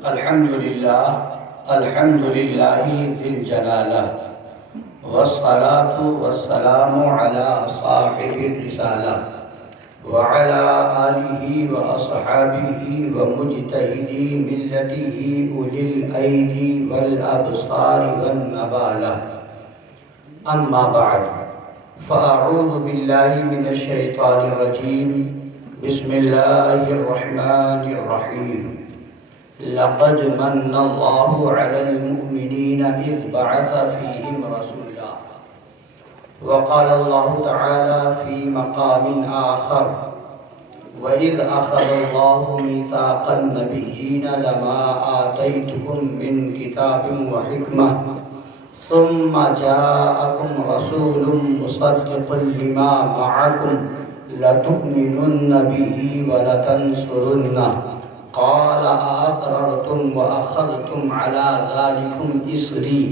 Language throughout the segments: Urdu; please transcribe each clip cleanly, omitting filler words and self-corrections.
الحمد لله ذي الجلالة والصلاة والسلام على صاحب الرسالة وعلى آله وأصحابه ومجتهدي ملته أولي الأيدي والأبصار والنبالة. أما بعد، فأعوذ بالله من الشيطان الرجيم. بسم الله الرحمن الرحيم. لقد من الله على المؤمنين إذ بعث فيهم رسولا. وقال الله تعالى في مقام آخر: وإذ أخذ الله ميثاق النبيين لما آتيتكم من كتاب وحكمة ثم جاءكم رسول مصدق لما معكم لتؤمنن به ولتنصرنه قال أأقررتم وأخذتم على ذلكم إصري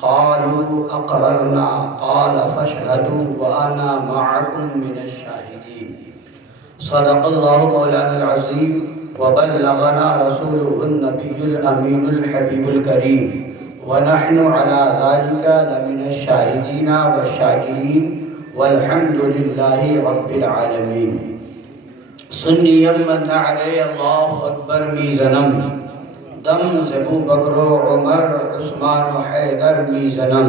قالوا أقررنا قال فاشهدوا وأنا معكم من الشاهدين. صدق الله مولانا العظيم وبلغنا رسوله النبي الأمين الحبيب الكريم ونحن على ذلك لمن الشاهدين والشاكرين والحمد لله رب العالمين. سنی من علی اللہ اکبر میزنم دم زبو بکر و عمر عثمان و حیدر میزنم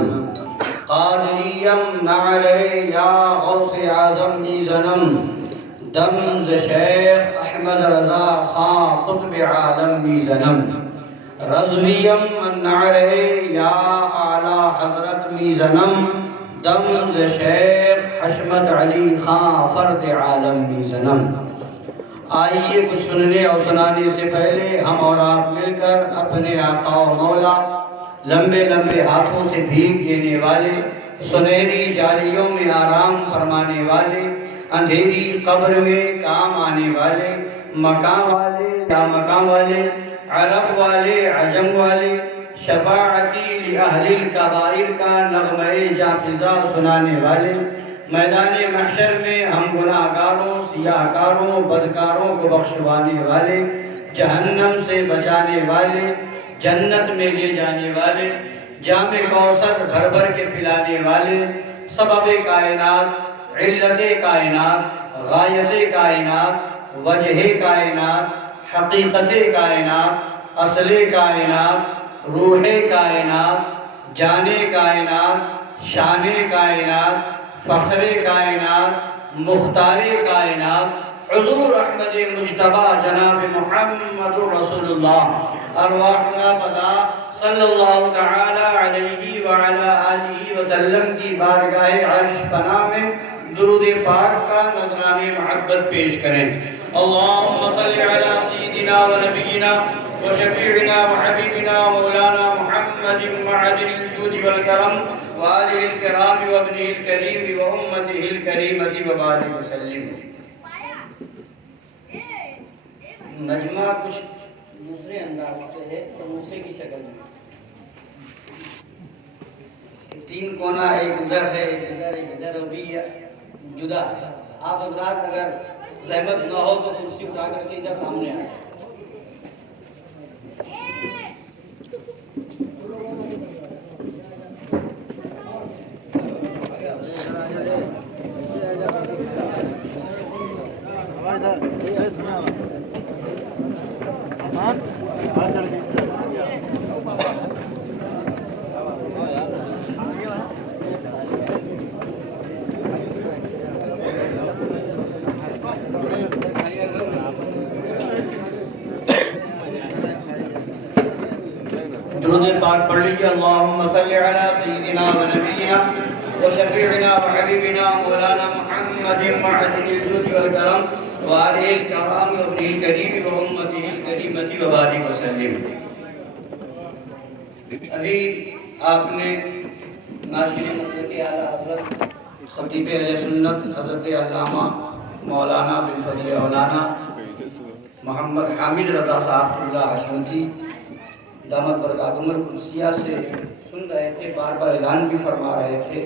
قادریم نعلی یا غوث اعظم میزنم دم ز شیخ احمد رضا خان قطب عالم میزنم رضویم نعلی یا اعلی حضرت میزنم دم ز شیخ حشمت علی خان فرد عالم میزنم. آئیے کچھ سننے اور سنانے سے پہلے ہم اور آپ مل کر اپنے آقا و مولا لمبے لمبے ہاتھوں سے بھیگ دینے والے، سنہری جالیوں میں آرام فرمانے والے، اندھیری قبر میں کام آنے والے، مکان والے یا مکان والے، عرب والے عجم والے، شفاعتی لأہل الکبائر کا نغمہ جافزہ سنانے والے، میدان محشر میں ہم گناہگاروں، سیاہکاروں، بدکاروں کو بخشوانے والے، جہنم سے بچانے والے، جنت میں لے جانے والے، جام کوثر بھر بھر کے پلانے والے، سبب کائنات، علت کائنات، غایت کائنات، وجہ کائنات، حقیقت کائنات، اصل کائنات، روح کائنات، جان کائنات، شان کائنات، فخر کائنات، مختار کائنات، حضور احمد مجتبی جناب محمد رسول اللہ ارواحنا فدا صلی اللہ تعالی علیہ وعلا آلہ وسلم کی بارگاہ عرش پناہ میں درود پاک کا نذرانِ محبت پیش کریں. اللہم صلی علی سیدنا و نبینا و شفیعنا و حبیبنا مولانا محمد معدن الجود والکرم وآلہ الکرام و ابنہ الکریم و امتہ الکریمۃ و بارک وسلم. مجمع کچھ دوسرے انداز سے ہے اور موسیقی کی شکل میں. تین کونا ایک ادھر ہے، ایک ادھر، ایک ادھر، اور بھی جدا ہے. آپ حضرات اگر زحمت نہ ہو تو کرسی اٹھا کر کے ادھر سامنے آئیں. درود پاک پڑھ لیجیے. اللہم صلی علی سیدنا و نبینا و شفیعنا و حبیبنا مولانا محمد معدن الجود والکرم وآلہ الکرام و ابنہ الکریم و امتہ الکریمۃ و بارک وسلم. ابھی آپ نے ناشر مطلق اعلیٰ حضرت خطیب اہل سنت حضرت علامہ مولانا بالفضل اولانا محمد حامد رضا صاحب اللہ حشمتی دامت برکاتہم القدسیہ سے سن رہے تھے. بار بار اعلان بھی فرما رہے تھے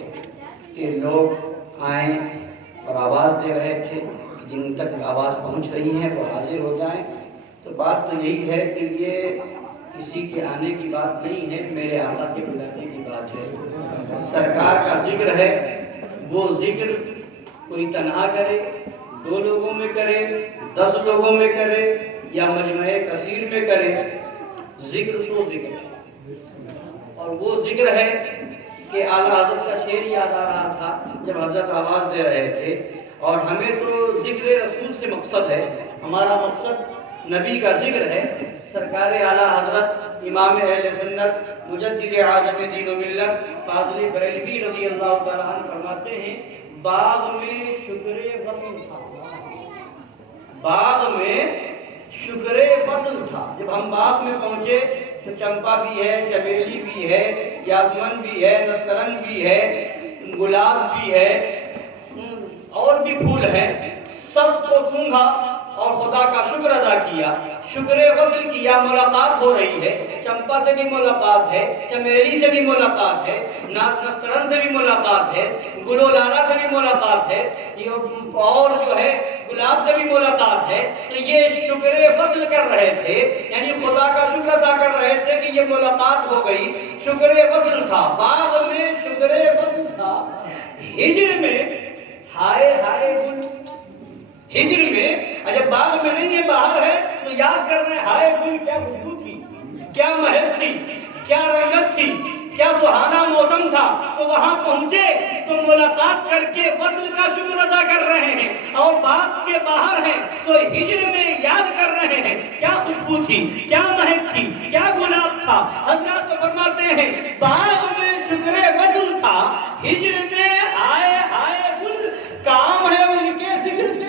کہ لوگ آئیں اور آواز دے رہے تھے. جن تک آواز پہنچ رہی ہے وہ حاضر ہو جائیں. تو بات تو یہی ہے کہ یہ کسی کے آنے کی بات نہیں ہے، میرے آقا کے بلانے کی بات ہے۔ سرکار کا ذکر ہے، وہ ذکر کوئی تنہا کرے، 2 لوگوں میں کرے، 10 لوگوں میں کرے یا مجمع کثیر میں کرے، ذکر تو ذکر ہے۔ اور وہ ذکر ہے کہ اعلیٰ حضرت کا شعر یاد آ رہا تھا جب حضرت آواز دے رہے تھے، اور ہمیں تو ذکر رسول سے مقصد ہے، ہمارا مقصد نبی کا ذکر ہے۔ سرکار اعلیٰ حضرت امام اہل سنت مجدد اعظم دین و ملت فاضل بریلوی رضی اللہ تعالیٰ عنہ فرماتے ہیں، باغ میں شکر وصل تھا، باغ میں شکر وصل تھا۔ جب ہم باغ میں پہنچے تو چمپا بھی ہے، چمیلی بھی ہے، یاسمن بھی ہے، نسترن بھی ہے، گلاب بھی ہے، اور بھی پھول ہیں، سب کو سونگھا اور خدا کا شکر ادا کیا، شکر وصل کیا۔ ملاقات ہو رہی ہے، چمپا سے بھی ملاقات ہے، چمیلی سے بھی ملاقات ہے، نسترن سے بھی ملاقات ہے، گل و لالا سے بھی ملاقات ہے، اور جو ہے گلاب سے بھی ملاقات ہے۔ تو یہ شکر وصل کر رہے تھے، یعنی خدا کا شکر ادا کر رہے تھے کہ یہ ملاقات ہو گئی، شکر وصل تھا۔ باغ میں شکر وصل تھا، ہجر میں ہائے ہائے گل، ہجر میں جب باغ میں نہیں ہے باہر ہے تو یاد کر رہے ہیں ہائے گل کیا خوشبو تھی، کیا مہک تھی، کیا رنگت تھی، کیا سہانا موسم تھا۔ تو وہاں پہنچے تو ملاقات کر کے وصل کا شکر ادا کر رہے ہیں، اور باغ کے باہر ہیں تو ہجر میں یاد کر رہے ہیں کیا خوشبو تھی، کیا مہک تھی، کیا گلاب تھا۔ حضرات فرماتے ہیں باغ میں شکر وصل تھا، ہجر میں ہائے ہائے گل، کام ہے ان کے ذکر سے،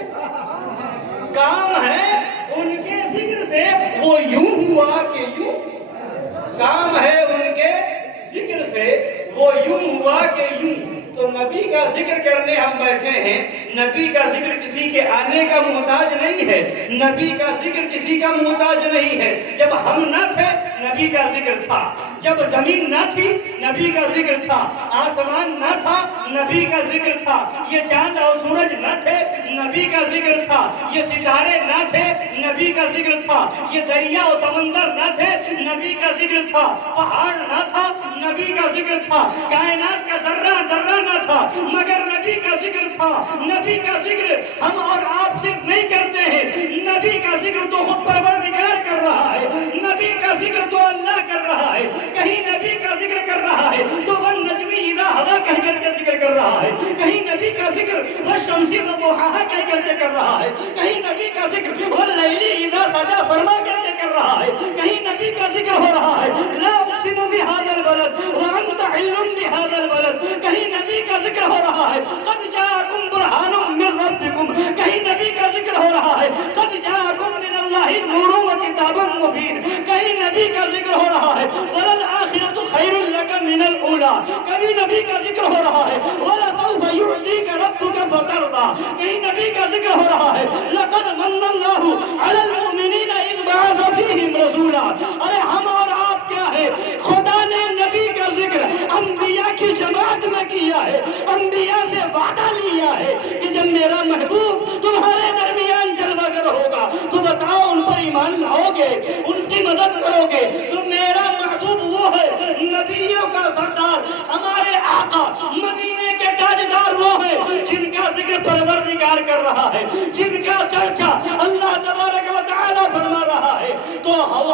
کام ہے ان کے ذکر سے، وہ یوں ہوا کہ یوں، کام ہے ان کے ذکر سے، وہ یوں ہوا کہ یوں۔ تو نبی کا ذکر کرنے ہم بیٹھے ہیں، نبی کا ذکر کسی کے آنے کا محتاج نہیں ہے، نبی کا ذکر کسی کا محتاج نہیں ہے۔ جب ہم نہ تھے نبی کا ذکر تھا، جب زمین نہ تھی نبی کا ذکر تھا، آسمان نہ تھا نبی کا ذکر تھا، یہ چاند اور سورج نہ تھے نبی کا ذکر تھا، یہ ستارے نہ تھے نبی کا ذکر تھا، یہ دریا و سمندر نہ تھے نبی کا ذکر تھا، پہاڑ نہ تھا نبی کا ذکر تھا، کائنات کا ذرہ ذرہ نہ تھا مگر نبی کا ذکر تھا۔ نبی کا ذکر ہم اور آپ صرف نہیں کرتے ہیں، نبی کا ذکر تو خود پروردگار کر رہا ہے، نبی کا ذکر تو اللہ کر رہا ہے۔ کہیں نبی کا ذکر کر رہا ہے تو والنجم اذا ہوا کہہ کر کے ذکر کر رہا ہے، کہیں نبی کا ذکر والشمس وضحاها کہہ کر کے کر رہا ہے، کہیں نبی کا ذکر واللیل اذا سجا فرما کر کے کر رہا ہے، کہیں نبی کا ذکر ہو رہا ہے لا اقسم بهذا البلد وانت حل بهذا البلد، کہیں نبی کا ذکر ہو رہا ہے قد جاءکم برہان من ربکم، کہیں نبی کا ذکر ہو رہا ہے قد جاءکم من اللہ نور وکتاب مبین، کہیں نبی کا ذکر ہو رہا ہے وللآخرۃ خیر لک من الاولی، کبھی نبی کا ذکر ہو رہا ہے ولسوف یعطیک ربک فترضی، کہیں نبی کا ذکر ہو رہا ہے لقد من اللہ علی المؤمنین اذ بعث فیہم رسولا۔ ارے ہم اور آپ کیا ہے، خدا نے نبی کا ذکر انبیاء کی جماعت میں کیا ہے، انبیاء سے وعدہ لیا ہے کہ جب میرا محبوب تمہارے درمیان جلوہ گر ہوگا تو بتاؤ ان پر ایمان لاؤ گے، ان کی مدد کرو گے۔ تو میرا محبوب وہ ہے نبیوں کا سردار، ہمارے آقا مدینے کے تاجدار وہ ہے جن کا ذکر پروردگار کر رہا ہے، جن کا چرچا اللہ تبارک و تعالی فرما رہا ہے۔ تو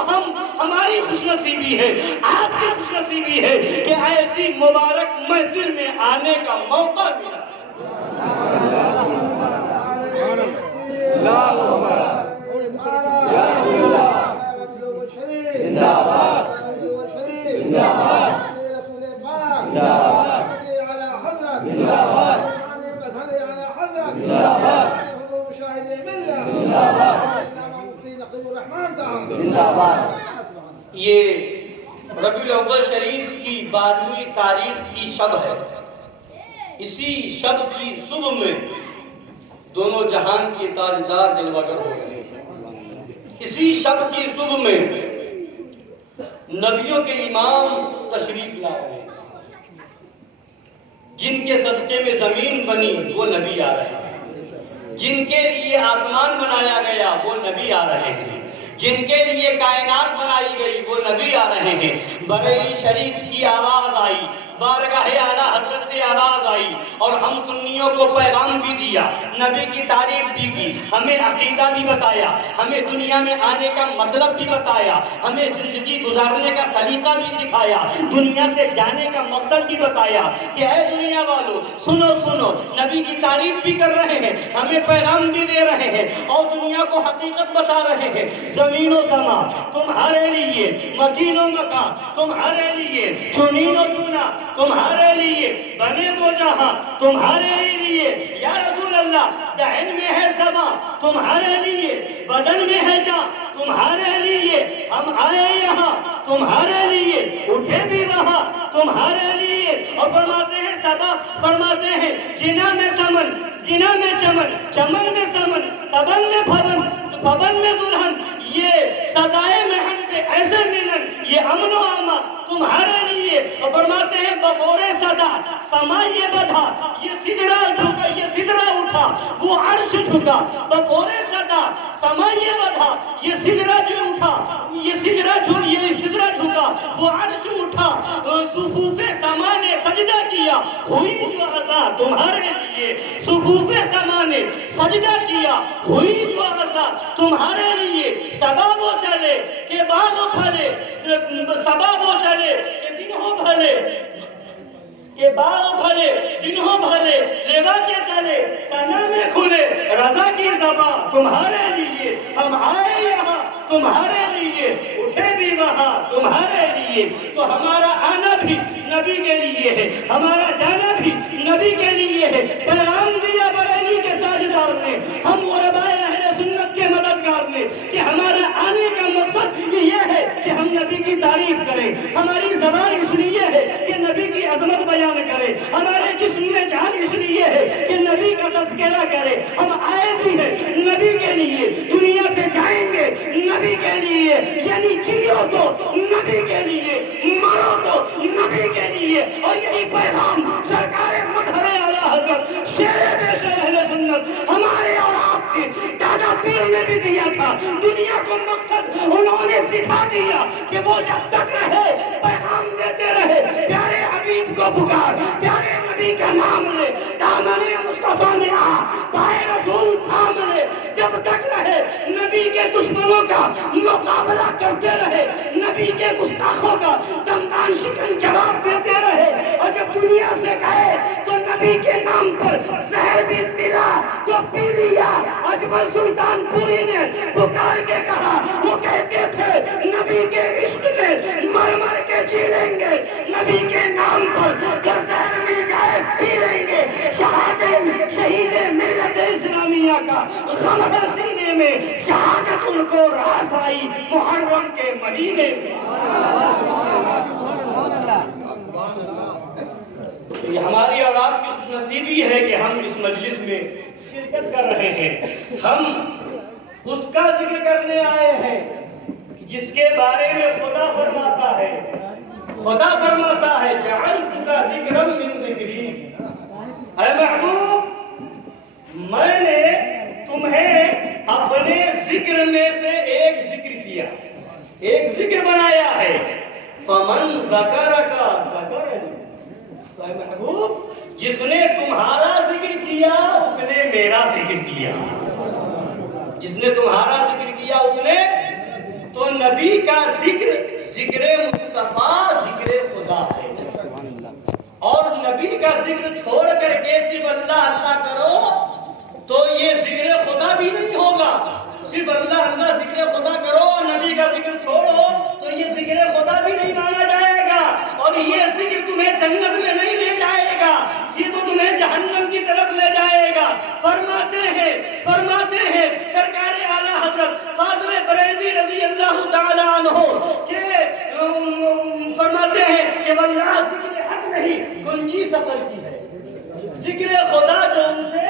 ہم ہماری خوش نصیبی ہے، آپ کی خوش نصیبی ہے کہ ایسی مبارک محفل میں آنے کا موقع ملا۔ یہ ربیع الاول شریف کی 12ویں تاریخ کی شب ہے، اسی شب کی صبح میں دونوں جہان کی تاجدار جلوہ گر ہو گئے، اسی شب کی صبح میں نبیوں کے امام تشریف لا رہے ہیں، جن کے صدقے میں زمین بنی وہ نبی آ رہے ہیں، جن کے لیے آسمان بنایا گیا وہ نبی آ رہے ہیں، جن کے لیے کائنات بنائی گئی وہ نبی آ رہے ہیں۔ بریلی شریف کی آواز آئی، بارگاہ اعلیٰ حضرت سے آواز آئی، اور ہم سنیوں کو پیغام بھی دیا، نبی کی تعریف بھی کی، ہمیں عقیدہ بھی بتایا، ہمیں دنیا میں آنے کا مطلب بھی بتایا، ہمیں زندگی گزارنے کا سلیقہ بھی سکھایا، دنیا سے جانے کا مقصد بھی بتایا کہ اے دنیا والو سنو سنو، نبی کی تعریف بھی کر رہے ہیں، ہمیں پیغام بھی دے رہے ہیں اور دنیا کو حقیقت بتا رہے ہیں۔ زمین و زمان تمہارے لیے، مکین و مکان تمہارے لیے، چنین و چنا تمہارے لیے، بنے دو جہاں تمہارے لیے۔ یا رسول اللہ، دہن میں ہے زبان تمہارے لیے، بدن میں ہے جان تمہارے لیے، ہم آئے یہاں تمہارے لیے، اٹھے بھی وہاں تمہارے لیے۔ اور فرماتے ہیں صبا، فرماتے ہیں جنا میں سمن، جنا میں چمن، چمن میں سمن، سبن میں پھبن، پھبن میں دلہن، یہ سزائے محن پہ ایسے ملن، یہ امن و امان تمہارے لیے۔ اور فرماتے ہیں بفور صدا سما یہ بدھا، یہ سدرا جھکا، یہ سدرا اٹھا، وہ عرش جھکا، بفور صدا سما یہ بدھا، یہ سدرا جو اٹھا، یہ سدرا جھکا، وہ عرش اٹھا، صفوف سما نے سجدہ کیا، ہوئی جو عزا تمہارے لیے، صفوف سما نے سجدہ کیا، ہوئی جو عزا تمہارے لیے۔ صبا وہ چلے کہ باغ پھلے، صبا وہ چلے کہ دن ہو بھلے، کہ باغ بھلے دن ہو بھلے، لیوا کے تلے سنا میں کھلے، رضا کی زبان تمہارے لیے، ہم آئے یہاں تمہارے لیے، اٹھے بھی وہاں تمہارے لیے۔ تو ہمارا آنا بھی نبی کے لیے ہے، ہمارا جانا بھی نبی کے لیے ہے۔ پیغام دیا بریلی کے تاجدار نے، ہم غرباء اہل سنت کے مددگار نے، کہ ہمارا آنے کا مقصد یہ ہے کہ ہم نبی کی تعریف کریں، ہماری زبان اس لیے ہے کہ نبی کی عظمت بیان کرے، ہمارے جسم میں جان اس لیے ہے کہ نبی کا تذکرہ کرے۔ ہم آئے بھی ہیں نبی کے لیے، دنیا سے جائیں گے نبی کے لیے، یعنی جیو تو نبی کے لیے، مرو تو نبی کے لیے۔ اور یہی پیغام سرکار مظہر اعلیٰ حضرت شیر بیش اہل سنت ہمارے اور آپ کے دادا پیر نے بھی دیا تھا۔ دنیا کو مقصد انہوں نے سکھا دیا کہ وہ جب تک رہے پیغام دیتے رہے، پیارے حبیب کو پکار، پیارے نبی کا نام لے، دامن مصطفیٰ میں آ، پائے رسول تھام لے، جب تک رہے نبی کے دشمنوں کا مقابلہ کرتے رہے، نبی کے گستاخوں کا دندان شکن جواب دیتے رہے، اور جب دنیا سے گئے تو نبی کے نام پر زہر بھی ملا تو پی لیا۔ اجمل سلطان پوری نے پکار کے کہا، وہ کہتے تھے نبی کے عشق میں مر مر کے جی لیں گے، نبی کے نام پر گر زہر مل جائے پی لیں گے۔ شہید ملت اسلامیہ کا غم ہے سینے میں، شہادت ان کو راس آئی محرم کے مہینے میں۔ یہ ہماری اور آپ کی خوش نصیبی ہے کہ ہم اس مجلس میں شرکت کر رہے ہیں۔ ہم اس کا ذکر کرنے آئے ہیں جس کے بارے میں خدا فرماتا ہے، خدا فرماتا ہے جعلتک ذکرا من ذکری، اے محبوب میں نے تمہیں اپنے ذکر میں سے ایک ذکر کیا، ایک ذکر بنایا ہے۔ فمن ذکرک ذکرنی، اے محبوب جس نے تمہارا ذکر کیا اس نے میرا ذکر کیا، جس نے تمہارا ذکر کیا اس نے۔ تو نبی کا ذکر ذکر مصطفیٰ ذکر خدا ہے، اور نبی کا ذکر چھوڑ کر کے صرف اللہ اللہ کرو تو یہ ذکر خدا بھی نہیں ہوگا۔ صرف اللہ اللہ ذکر خدا کرو اور نبی کا ذکر چھوڑو تو یہ ذکر خدا بھی نہیں مانا جائے گا، اور یہ ذکر تمہیں جنت میں نہیں لے جائے گا، یہ تو تمہیں جہنم کی طرف لے جائے گا۔ فرماتے ہیں سرکار اعلیٰ حضرت فاضل بریلوی رضی اللہ تعالیٰ عنہ کہ فرماتے ہیں کہ واللہ ذکر حق نہیں گنجی سفر کی ہے، ذکر خدا جو ان سے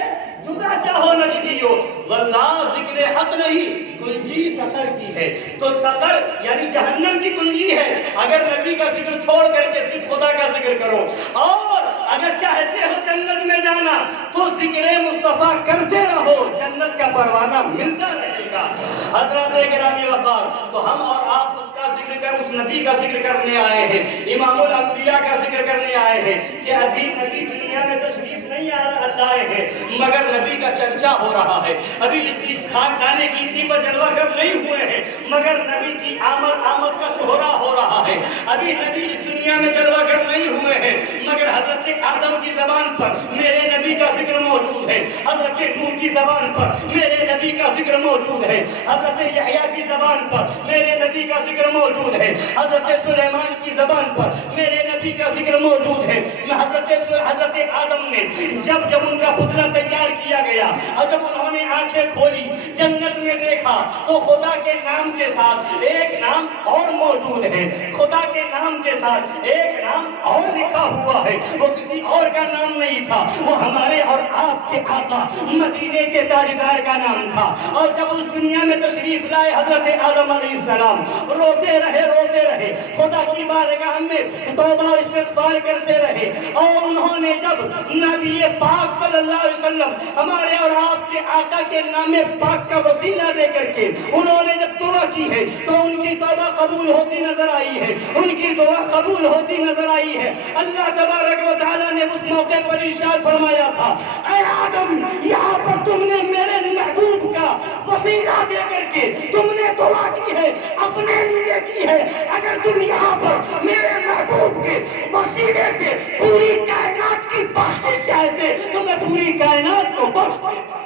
جدا چاہو نہ کیو، واللہ ذکر حق نہیں کنجی سفر کی ہے۔ تو سفر یعنی جہنم کی کنجی ہے اگر نبی کا ذکر چھوڑ کر کے صرف خدا کا ذکر کرو، اور اگر چاہتے ہو جنت میں جانا تو ذکر مصطفیٰ کرتے رہو، جنت کا پروانہ ملتا رہے گا۔ حضرات گرامی وقار، تو ہم اور آپ اس کا ذکر کر، اس نبی کا ذکر کرنے آئے ہیں، امام الانبیاء کا ذکر کرنے آئے ہیں کہ ابھی نبی دنیا میں تشریف نہیں لائے ہیں مگر نبی کا چرچا ہو رہا ہے۔ ابھی اس خاکدانے کی اتنی پر جلوہ گر نہیں ہوئے ہیں مگر نبی کی آمد کا شہرا ہو رہا ہے۔ ابھی نبی اس دنیا میں جلوہ گر نہیں ہوئے ہیں مگر حضرت آدم کی زبان پر میرے نبی کا ذکر موجود ہے، حضرت نوح کی زبان پر میرے نبی کا ذکر موجود ہے، حضرت یحییٰ کی زبان پر میرے نبی کا ذکر موجود ہے، حضرت سلیمان کی زبان پر میرے نبی کا ذکر موجود ہے۔ حضرت آدم نے جب ان کا پتلا تیار کیا گیا اور جب انہوں نے آنکھیں کھولی جنت میں دیکھا تو خدا کے نام کے ساتھ ایک نام اور موجود ہے، خدا کے نام کے ساتھ ایک نام اور لکھا ہوا ہے، وہ کسی اور کا نام نہیں تھا، وہ ہمارے اور آپ کے آقا مدینے کے تاجدار کا نام تھا۔ اور جب اس دنیا میں تشریف لائے حضرت آدم علیہ السلام روتے رہے خدا کی بارگاہ میں توبہ و استغفار کرتے رہے، اور انہوں نے جب نبی پاک صلی اللہ علیہ وسلم ہمارے اور آپ کے آقا کے نام پاک کا وسیلہ دے کر کے انہوں نے جب توبہ کی ہے تو ان کی توبہ قبول ہوتی نظر آئی ہے، ان کی دعا قبول ہوتی نظر آئی ہے۔ اللہ تبارک و تعالیٰ نے اس موقع پر ارشاد فرمایا تھا، اے آدم یہاں پر تم نے میرے محبوب کا وسیلہ دے کر کے تم نے دعا کی ہے، اپنے لیے کی ہے، اگر تم یہاں پر میرے محبوب کے وسیلے سے پوری کائنات کی بخشش چاہتے تو میں پوری کائنات کو بخش دیتا۔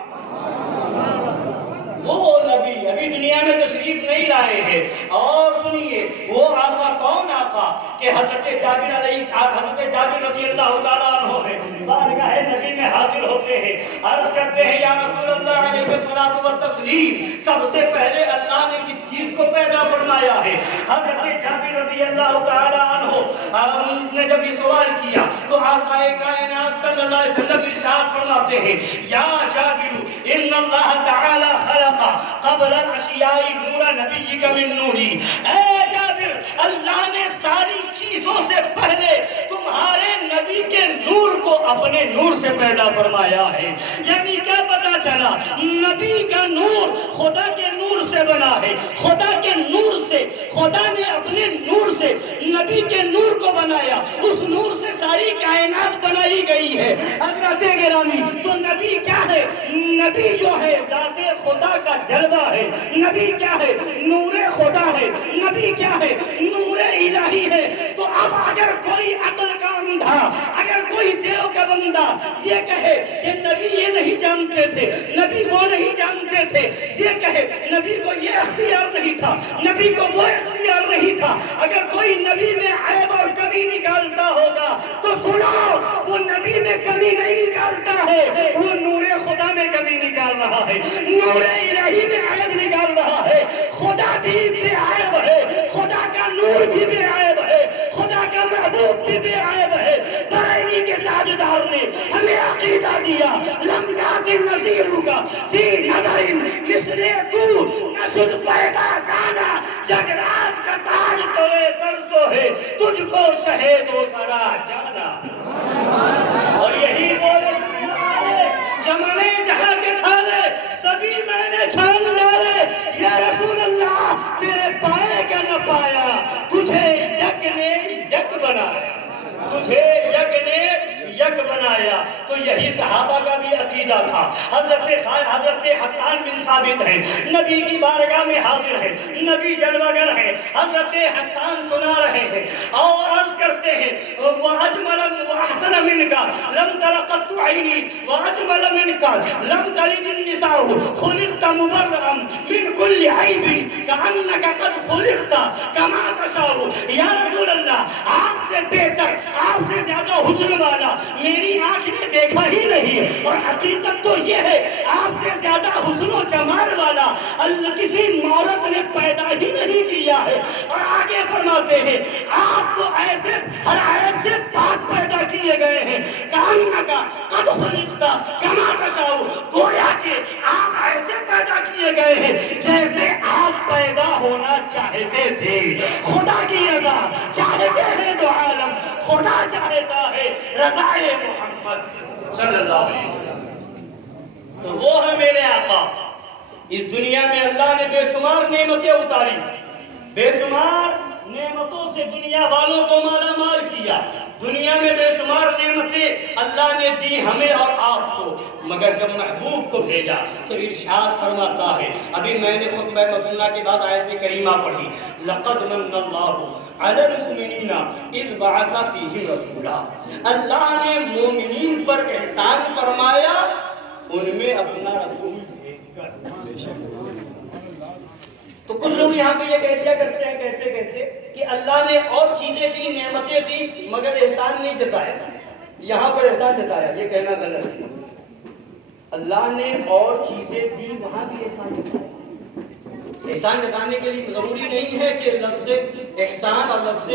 وہ نبی ابھی دنیا میں تشریف نہیں لائے ہیں، اور سنیے وہ آقا کون آقا کہ حضرت جابر رضی اللہ تعالیٰ عنہ ہے، بارگاہ نبی میں حاضر ہوتے ہیں، عرض کرتے ہیں یا رسول اللہ علیہ الصلوۃ والتسلیم، سب سے پہلے اللہ نے کس چیز کو پیدا فرمایا ہے؟ حضرت جابر رضی اللہ تعالیٰ عنہ نے جب یہ سوال کیا تو آقا کائنات صلی اللہ علیہ وسلم ارشاد فرماتے ہیں، یا جابر ان اللہ تعالی خلق قبل الاشیاء نور نبیک من نوری، اے جابر اللہ نے ساری چیزوں سے پہلے تمہارے نبی کے نور کو اپنے نور سے پیدا فرمایا ہے۔ یعنی کیا پتا چلا؟ نبی کا نور خدا کے نور سے بنا ہے، خدا کے نور سے خدا نے اپنے نور سے نبی کے نور کو بنایا، اس نور سے ساری کائنات بنائی گئی ہے۔ حضرات گرامی، تو نبی کیا ہے؟ نبی جو ہے ذات خدا کا جلوہ ہے، نبی کیا ہے؟ نور خدا ہے، نبی کیا ہے؟ نور الہی ہے۔ تو اب اگر کوئی عقل کا اندھا، اگر کوئی دیو کا بندہ یہ کہے کہ نبی یہ نہیں جانتے تھے، نبی وہ نہیں جانتے تھے، یہ کہے نبی کو یہ اختیار نہیں تھا، نبی کو وہ اختیار نہیں تھا، اگر کوئی نبی میں عیب اور کمی نکالتا ہوگا تو سنو، وہ نبی میں کمی نہیں نکالتا ہے، وہ نور خدا میں کمی نکال رہا ہے، نور الہی میں عیب نکال رہا ہے۔ خدا بھی بے عیب ہے، خدا کا نور بھی بے عیب ہے، خدا کا محبوب بھی بے عیب ہے۔ بریلی کے تاجدار نے ہمیں عقیدہ دیا، لم یات نظیرک فی نظر مثل تو نسل پیدا جانا، جگراج کا تاج ترے سر تو ہے، تجھ کو شہید و سرا جانا۔ اور یہی بولے چمنے جہاں کے تھالے سبھی میں نے چھان ڈالے، یا رسول اللہ تیرے پائے کا نہ پایا، تجھے یک نے یک بنایا، تجھے یک نے یک بنایا۔ تو یہی صحابہ کا بھی عقیدہ تھا۔ حضرت حسان بن ثابت ہیں، نبی کی بارگاہ میں حاضر ہیں، نبی جلوگر ہیں، حضرت حسان سنا رہے ہیں اور عرض کرتے ہیں وَأَجْمَلَ وَأَحْسَنَ مِنْكَ لَمْ تَرَ قَطُّ عَيْنِي وَأَجْمَلَ مِنْكَ لَمْ تَلِدِ النِّسَاءُ خُلِقْتَ مُبَرَّأً مِنْ كُلِّ عَيْبٍ كَأَنَّكَ قَدْ خُلِقْتَ كَمَا تَشَاءُ۔ یا رسول اللہ آپ سے بہتر، آپ سے زیادہ حسن والا میری آنکھ نے دیکھا ہی نہیں، اور حقیقت تو یہ ہے آپ سے زیادہ حسن و جمال والا اللہ کسی عورت نے پیدا ہی نہیں کیا ہے۔ اور آگے فرماتے ہیں آپ تو ایسے ہر عیب سے پاک پیدا کیے گئے ہیں، کأنک قد خلقت کما تشاء، گویا کہ آپ ایسے پیدا کیے گئے ہیں جیسے آپ پیدا ہونا چاہتے تھے۔ خدا کی رضا چاہتے ہیں دو عالم، خدا چاہتا ہے رضائے محمد صلی اللہ علیہ وسلم۔ تو وہ ہے میرے آقا۔ اس دنیا میں اللہ نے بے شمار نعمتیں اتاری، بے شمار نعمتوں سے دنیا والوں کو مالا مال کیا، دنیا میں بے شمار نعمتیں اللہ نے دی ہمیں اور آپ کو، مگر جب محبوب کو بھیجا تو ارشاد فرماتا ہے، ابھی میں نے خطبہ مسنہ کے بعد آیت کریمہ پڑھی، لقد من اللہ علی المؤمنین اذ بعث فیہم رسولا، اللہ نے مومنین پر احسان فرمایا ان میں اپنا رسول بھیج کر۔ تو کچھ لوگ یہاں پہ یہ کہہ دیا کرتے ہیں کہتے کہتے کہ اللہ نے اور چیزیں دی، نعمتیں دی، مگر احسان نہیں جتایا، یہاں پر احسان جتایا، یہ کہنا غلط ہے۔ اللہ نے اور چیزیں دی، وہاں بھی احسان جتایا۔ احسان جتانے کے لیے ضروری نہیں ہے کہ لفظ احسان اور لفظ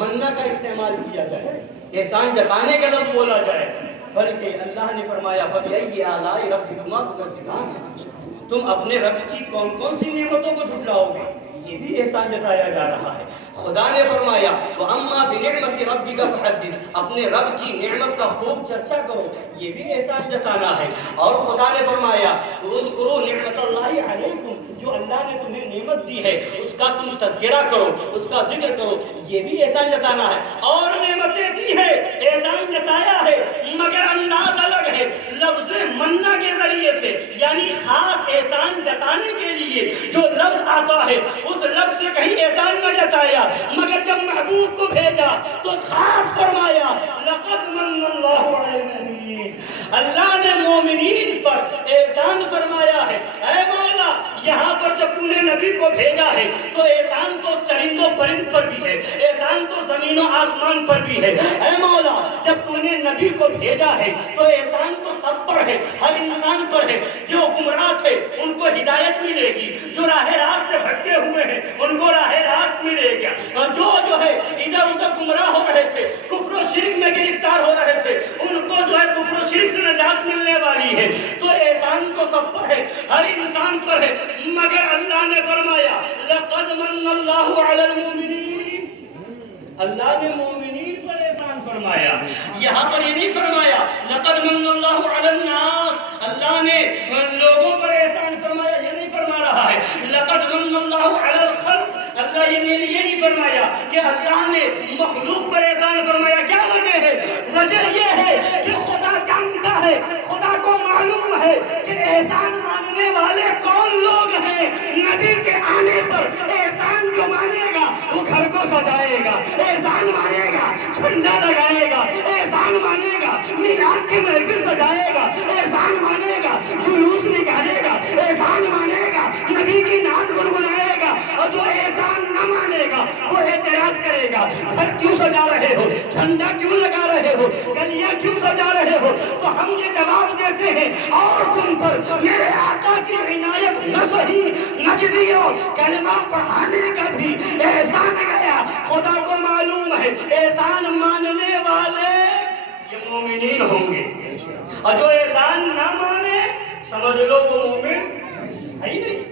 منہ کا استعمال کیا جائے، احسان جتانے کا لفظ بولا جائے، بلکہ اللہ نے فرمایا فَبِأَيِّ آلَاءِ رَبِّكُمَا تُكَذِّبَانِ، تم اپنے رب کی کون کون سی نعمتوں کو جھٹلاؤ گے، یہ بھی احسان جتایا جا رہا ہے۔ خدا نے فرمایا وَأَمَّا بِنِعْمَةِ رَبِّكَ فَحَدِّثْ، اپنے رب کی نعمت کا خوب چرچا کرو، یہ بھی احسان جتانا ہے۔ اور خدا نے فرمایا اذکروا نعمت اللہ علیکم، جو اللہ نے تمہیں نعمت دی ہے اس کا تم تذکرہ کرو، اس کا ذکر کرو، یہ بھی احسان جتانا ہے۔ اور نعمتیں دی ہے، احسان جتایا ہے، مگر انداز الگ ہے، لفظ منہ کے ذریعے سے، یعنی خاص احسان جتانے کے لیے جو لفظ آتا ہے اس لفظ سے کہیں احسان نہ جتایا، مگر جب محبوب کو بھیجا تو خاص فرمایا لقد من اللہ علی المؤمنین، اللہ نے مومنین پر احسان فرمایا ہے۔ اے مولا، یہاں پر جب تو نے نبی کو بھیجا ہے تو احسان تو چرند و پرند پر بھی ہے، احسان تو زمین و آسمان پر بھی ہے۔ اے مولا، جب تو نے نبی کو بھیجا ہے تو احسان تو سب پر ہے، ہر انسان پر ہے۔ جو گمراہ تھے ان کو ہدایت ملے گی، جو راہ راست سے بھٹکے ہوئے ہیں ان کو راہ راست ملے گا، اور جو ہے ادھر ادھر گمراہ ہو رہے تھے، کفر و شرک میں گرفتار ہو رہے تھے، ان کو جو ہے کفر و شرک سے نجات ملنے والی ہے۔ تو احسان تو سب پر ہے، ہر انسان پر ہے، مگر اللہ نے فرمایا لقد من اللہ علی المؤمنین، اللہ نے مومنین پر احسان فرمایا۔ یہاں پر یہ نہیں فرمایا لقد من اللہ علی الناس، اللہ نے لوگوں پر احسان فرمایا، یہ نہیں فرما رہا ہے۔ لقد من اللہ علی الخلق، اللہ یہ نہیں فرمایا کہ اللہ نے مخلوق پر احسان فرمایا۔ کیا وجہ ہے؟ وجہ یہ ہے کہ خدا جانتا ہے، خدا کو معلوم ہے کہ احسان ماننے والے کون لوگ ہیں۔ نبی کے آنے پر احسان جو مانے گا وہ گھر کو سجائے گا، احسان مانے گا جھنڈا لگائے گا، احسان مانے گا میلاد کی محفل سجائے گا، احسان مانے گا جلوس نکالے گا، احسان مانے گا نبی کی نعت گنگنائے گا، اور جو احسان نہ مانے گا وہ اعتراض کرے گا، گھر کیوں سجا رہے ہو، جھنڈا کیوں لگا رہے ہو، گلیاں کیوں سجا رہے ہو؟ تو ہم یہ جواب دیتے ہیں اور تم پر میرے آقا کی عنایت نہ سہی نجدیوں کلمہ پڑھانے کا بھی احسان گیا۔ خدا کو معلوم ہے احسان ماننے والے یہ مومنین ہوں گے، اور جو احسان نہ مانے سمجھ لو وہ مومن ہے ہی نہیں۔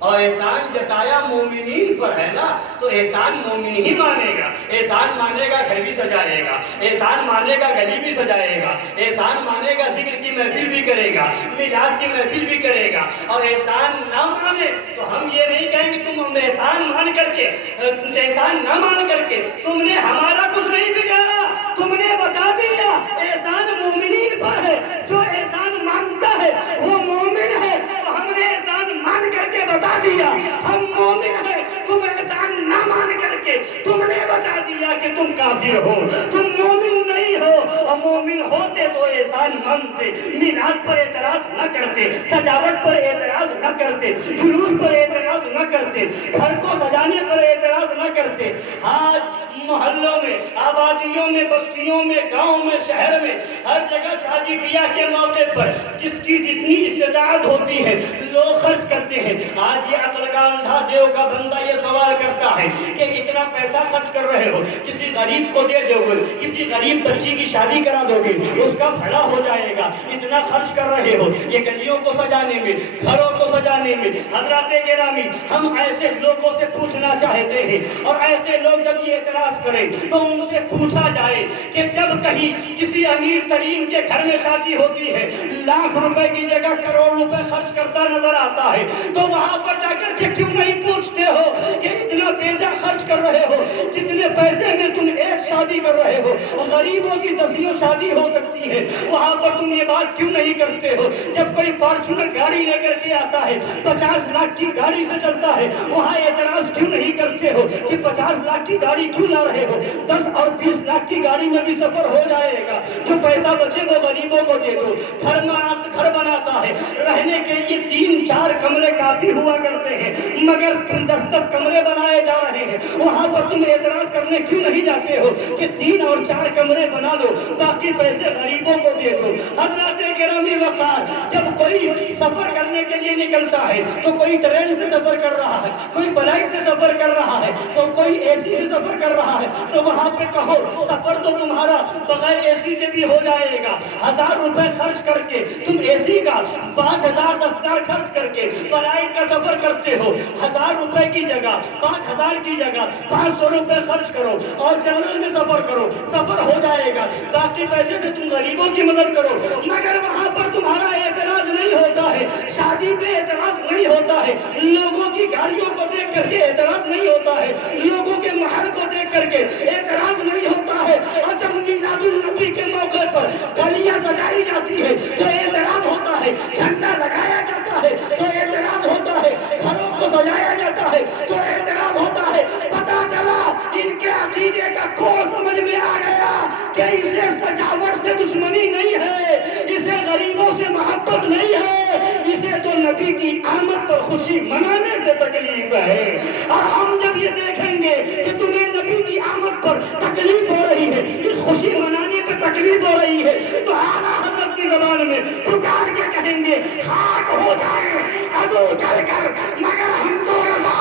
اور احسان جتایا مومنین پر ہے نا، تو احسان مومن ہی مانے گا، احسان مانے گا گھر بھی سجائے گا، احسان مانے گا گلی بھی سجائے گا، احسان مانے گا ذکر کی محفل بھی کرے گا، میلاد کی محفل بھی کرے گا۔ اور احسان نہ مانے تو ہم یہ نہیں کہیں کہ تم احسان مان کر کے، احسان نہ مان کر کے تم نے ہمارا کچھ نہیں بگاڑا، تم نے بتا دیا احسان مومنین پر ہے، جو احسان مانتا ہے وہ مومن ہے، تو ہم نے احسان مان کر کے بتا دیا ہم مومن ہیں، تم احسان نہ مان کر کے تم نے بتا دیا کہ تم کافر ہو، تم مومن نہیں ہو، اور مومن ہوتے تو احسان مانتے، میلاد پر اعتراض نہ کرتے، سجاوٹ پر اعتراض نہ کرتے، جلوس پر اعتراض نہ کرتے، گھر کو سجانے پر اعتراض نہ کرتے۔ آج محلوں میں، آبادیوں میں، بستیوں میں، گاؤں میں، شہر میں، ہر جگہ شادی بیاہ کے موقع پر جس کی جتنی استطاعت ہوتی ہے لوگ خرچ کرتے ہیں۔ آج یہ عقل کا اندھا دیو کا بندہ یہ سوال کرتا ہے کہ اتنا پیسہ خرچ کر رہے ہو، کسی غریب کو دے دو گے، کسی غریب بچی کی شادی کرا دو گے، اس کا بھلا ہو جائے گا، اتنا خرچ کر رہے ہو یہ گلیوں کو سجانے میں، گھروں کو سجانے میں۔ حضرات گرامی، ہم ایسے لوگوں سے پوچھنا چاہتے ہیں، اور ایسے لوگ جب یہ اعتراض کریں تو ان سے پوچھا جائے کہ جب کہیں کسی امیر ترین کے گھر میں شادی ہوتی ہے، لاکھ روپے کی جگہ کروڑ روپے خرچ کرتا نظر آتا ہے، تو وہاں پر جا کر کے کیوں نہیں پوچھتے ہو کہ اتنا بیجا خرچ کر رہے ہو، جتنے پیسے میں تم ایک شادی کر رہے ہو، غریبوں کی 10 شادی ہو سکتی ہے، وہاں پر تم یہ بات کیوں نہیں کرتے ہو؟ جب کوئی فارچونر گاڑی لے کر کے آتا ہے، 50 لاکھ کی گاڑی سے چلتا ہے، وہاں اعتراض کیوں نہیں کرتے ہو کہ 50 لاکھ کی گاڑی کیوں لا رہے ہو؟ 10 اور 20 لاکھ کی گاڑی میں بھی سفر ہو جائے گا، جو پیسہ بچے وہ غریبوں کو دے دو۔ گھر بناتا ہے، رہنے کے لیے 3-4 کمرے کافی ہوا کرتے ہیں، مگر 10-10 کمرے بنائے جا رہے ہیں، وہاں پر تم اعتراض کرنے کیوں نہیں جاتے ہو کہ 3 اور 4 کمرے بنا لو، باقی پیسے غریبوں کو دے دو؟ حضرات گرامی وقار، جب کوئی سفر کرنے کے لیے نکلتا ہے تو کوئی ٹرین سے سفر کر رہا ہے، کوئی فلائٹ سے سفر کر رہا ہے، تو کوئی اے سی سے سفر کر رہا ہے، تو وہاں پہ کہو سفر تو تمہارا بغیر اے سی کے بھی ہو جائے گا۔ 1000 روپے خرچ کر کے تم اے سی کا 5000 10,000 خرچ کر کے فلائٹ کا سفر کرتے ہو، 1000 روپے کی جگہ 5000 کی جگہ 500 روپے خرچ کرو اور جنرل میں سفر کرو، سفر ہو جائے گا، باقی پیسے سے تم غریبوں کی مدد کرو۔ مگر وہاں پر تمہارا اعتراض نہیں ہوتا ہے، شادی پہ اعتراض نہیں ہوتا ہے، لوگوں کی گاڑیوں کو دیکھ کر کے اعتراض نہیں ہوتا ہے، لوگوں کے محل کو دیکھ کر کے اعتراض نہیں ہوتا ہے، اور جب میلاد النبی کے موقع پر گلیاں سجائی جاتی ہے تو اعتراض ہوتا ہے، جھنڈا لگایا جاتا ہے تو اعتراض ہوتا ہے، گھروں کو سجایا جاتا ہے تو اعتراض ہوتا ہے۔ پتا چلا ان کے عقیدے کا کوڑ سمجھ میں آ گیا کہ اسے سجاوٹ سے دشمنی نہیں ہے، اسے غریبوں سے محبت نہیں ہے، اسے تو نبی کی آمد پر خوشی منانے سے تکلیف ہے۔ اور ہم جب یہ دیکھیں گے کہ تمہیں نبی کی آمد پر تکلیف ہو رہی ہے، اس خوشی منانے پہ تکلیف ہو رہی ہے، تو اعلیٰ حضرت کی زبان میں پکار کے کہیں گے خاک ہو جائے عدو جل کر، مگر ہم تو رضا،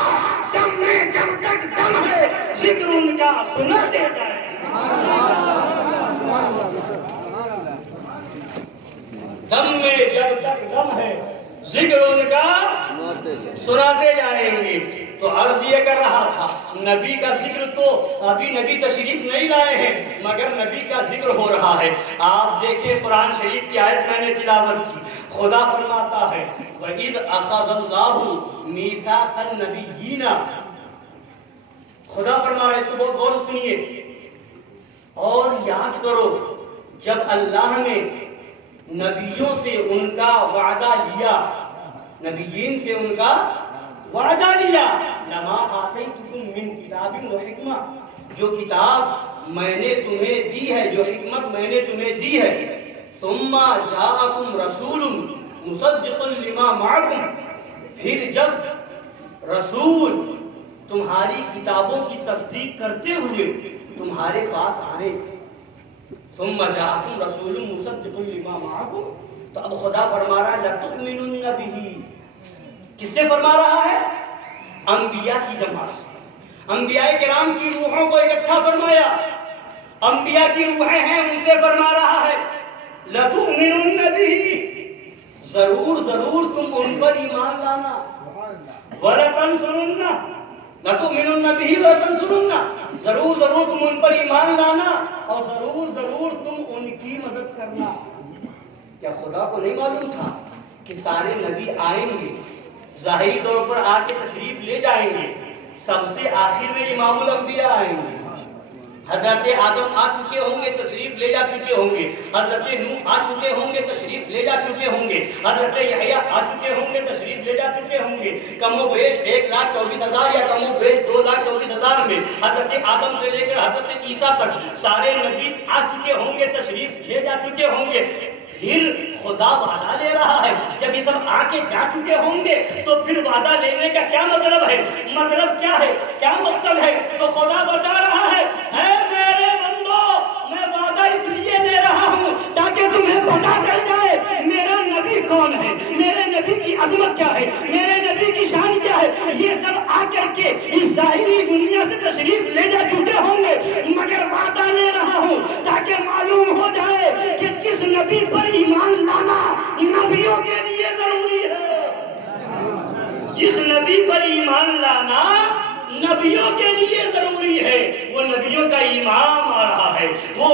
دم میں جب تک دم ہے ذکر ان کا سناتے جائیں۔ دم میں جب تک دم ہے ذکر ان کا سناتے جائیں گے۔ تو عرض یہ کر رہا تھا، نبی کا ذکر تو ابھی نبی تشریف نہیں لائے ہیں، مگر نبی کا ذکر ہو رہا ہے۔ آپ دیکھیں قرآن شریف کی آیت میں نے تلاوت کی، خدا فرماتا ہے وَإِذْ أَخَذَ اللَّهُ مِيثَاقَ النَّبِيِّينَ، خدا فرما رہا ہے، اس کو بہت غور سے سنیے اور یاد کرو جب اللہ نے نبیوں سے ان کا وعدہ لیا، نبیین سے ان کا وعدہ لیا، لما آتیتکم من کتاب و حکمہ، جو کتاب میں نے تمہیں دی ہے، جو حکمت میں نے تمہیں دی ہے، ثم جاءکم رسول مصدق لما معکم، پھر جب رسول تمہاری کتابوں کی تصدیق کرتے ہوئے تمہارے پاس آئے، ثم جاءکم رسول مصدق لما معکم، تو اب خدا فرما رہا ہے لَتُؤْمِنُنَّ بِهِ، کس سے فرما رہا ہے؟ انبیاء کی جماعت سے، انبیاء کرام کی روحوں کو اکٹھا فرمایا، انبیاء کی روحیں ہیں ان سے فرما رہا ہے لَتُؤْمِنُنَّ بِهِ، ضرور ضرور تم ان پر ایمان لانا، وَلَتَنْصُرُنَّ، لَتُؤْمِنُنَّ بِهِ وَلَتَنْصُرُنَّ، ضرور ضرور تم ان پر ایمان لانا اور ضرور ضرور تم ان کی مدد کرنا۔ کیا خدا کو نہیں معلوم تھا کہ سارے نبی آئیں گے، ظاہری طور پر آ کے تشریف لے جائیں گے، سب سے آخر میں امام الانبیاء آئیں گے؟ حضرت آدم آ چکے ہوں گے، تشریف لے جا چکے ہوں گے، حضرت نوح آ چکے ہوں گے، تشریف لے جا چکے ہوں گے، حضرت یحییٰ آ چکے ہوں گے، تشریف لے جا چکے ہوں گے، کم و بیش 1,24,000 یا کم و بیش 2,24,000 میں حضرت آدم سے لے کر حضرت عیسیٰ تک سارے نبی آ چکے ہوں گے، تشریف لے جا چکے ہوں گے۔ پھر خدا وعدہ لے رہا ہے، جب یہ سب آ کے جا چکے ہوں گے تو پھر وعدہ لینے کا کیا مطلب ہے؟ مطلب کیا ہے؟ کیا مقصد ہے؟ تو خدا بتا رہا ہے اے میرے بندو، میں وعدہ اس لیے دے رہا ہوں تاکہ تمہیں پتا چل جائے میرا نبی کون ہے، میرے نبی کی عظمت کیا ہے، میرے نبی کی شان کیا ہے۔ یہ سب آ کر کے اس ظاہری دنیا سے تشریف لے جا چکے ہوں گے، مگر وعدہ لے رہا ہوں تاکہ معلوم ہو جائے کہ جس نبی پر ایمان لانا نبیوں کے لیے ضروری ہے، جس نبی پر ایمان لانا نبیوں کے لیے ضروری ہے، وہ نبی نبیوں کا امام آ رہا ہے، وہ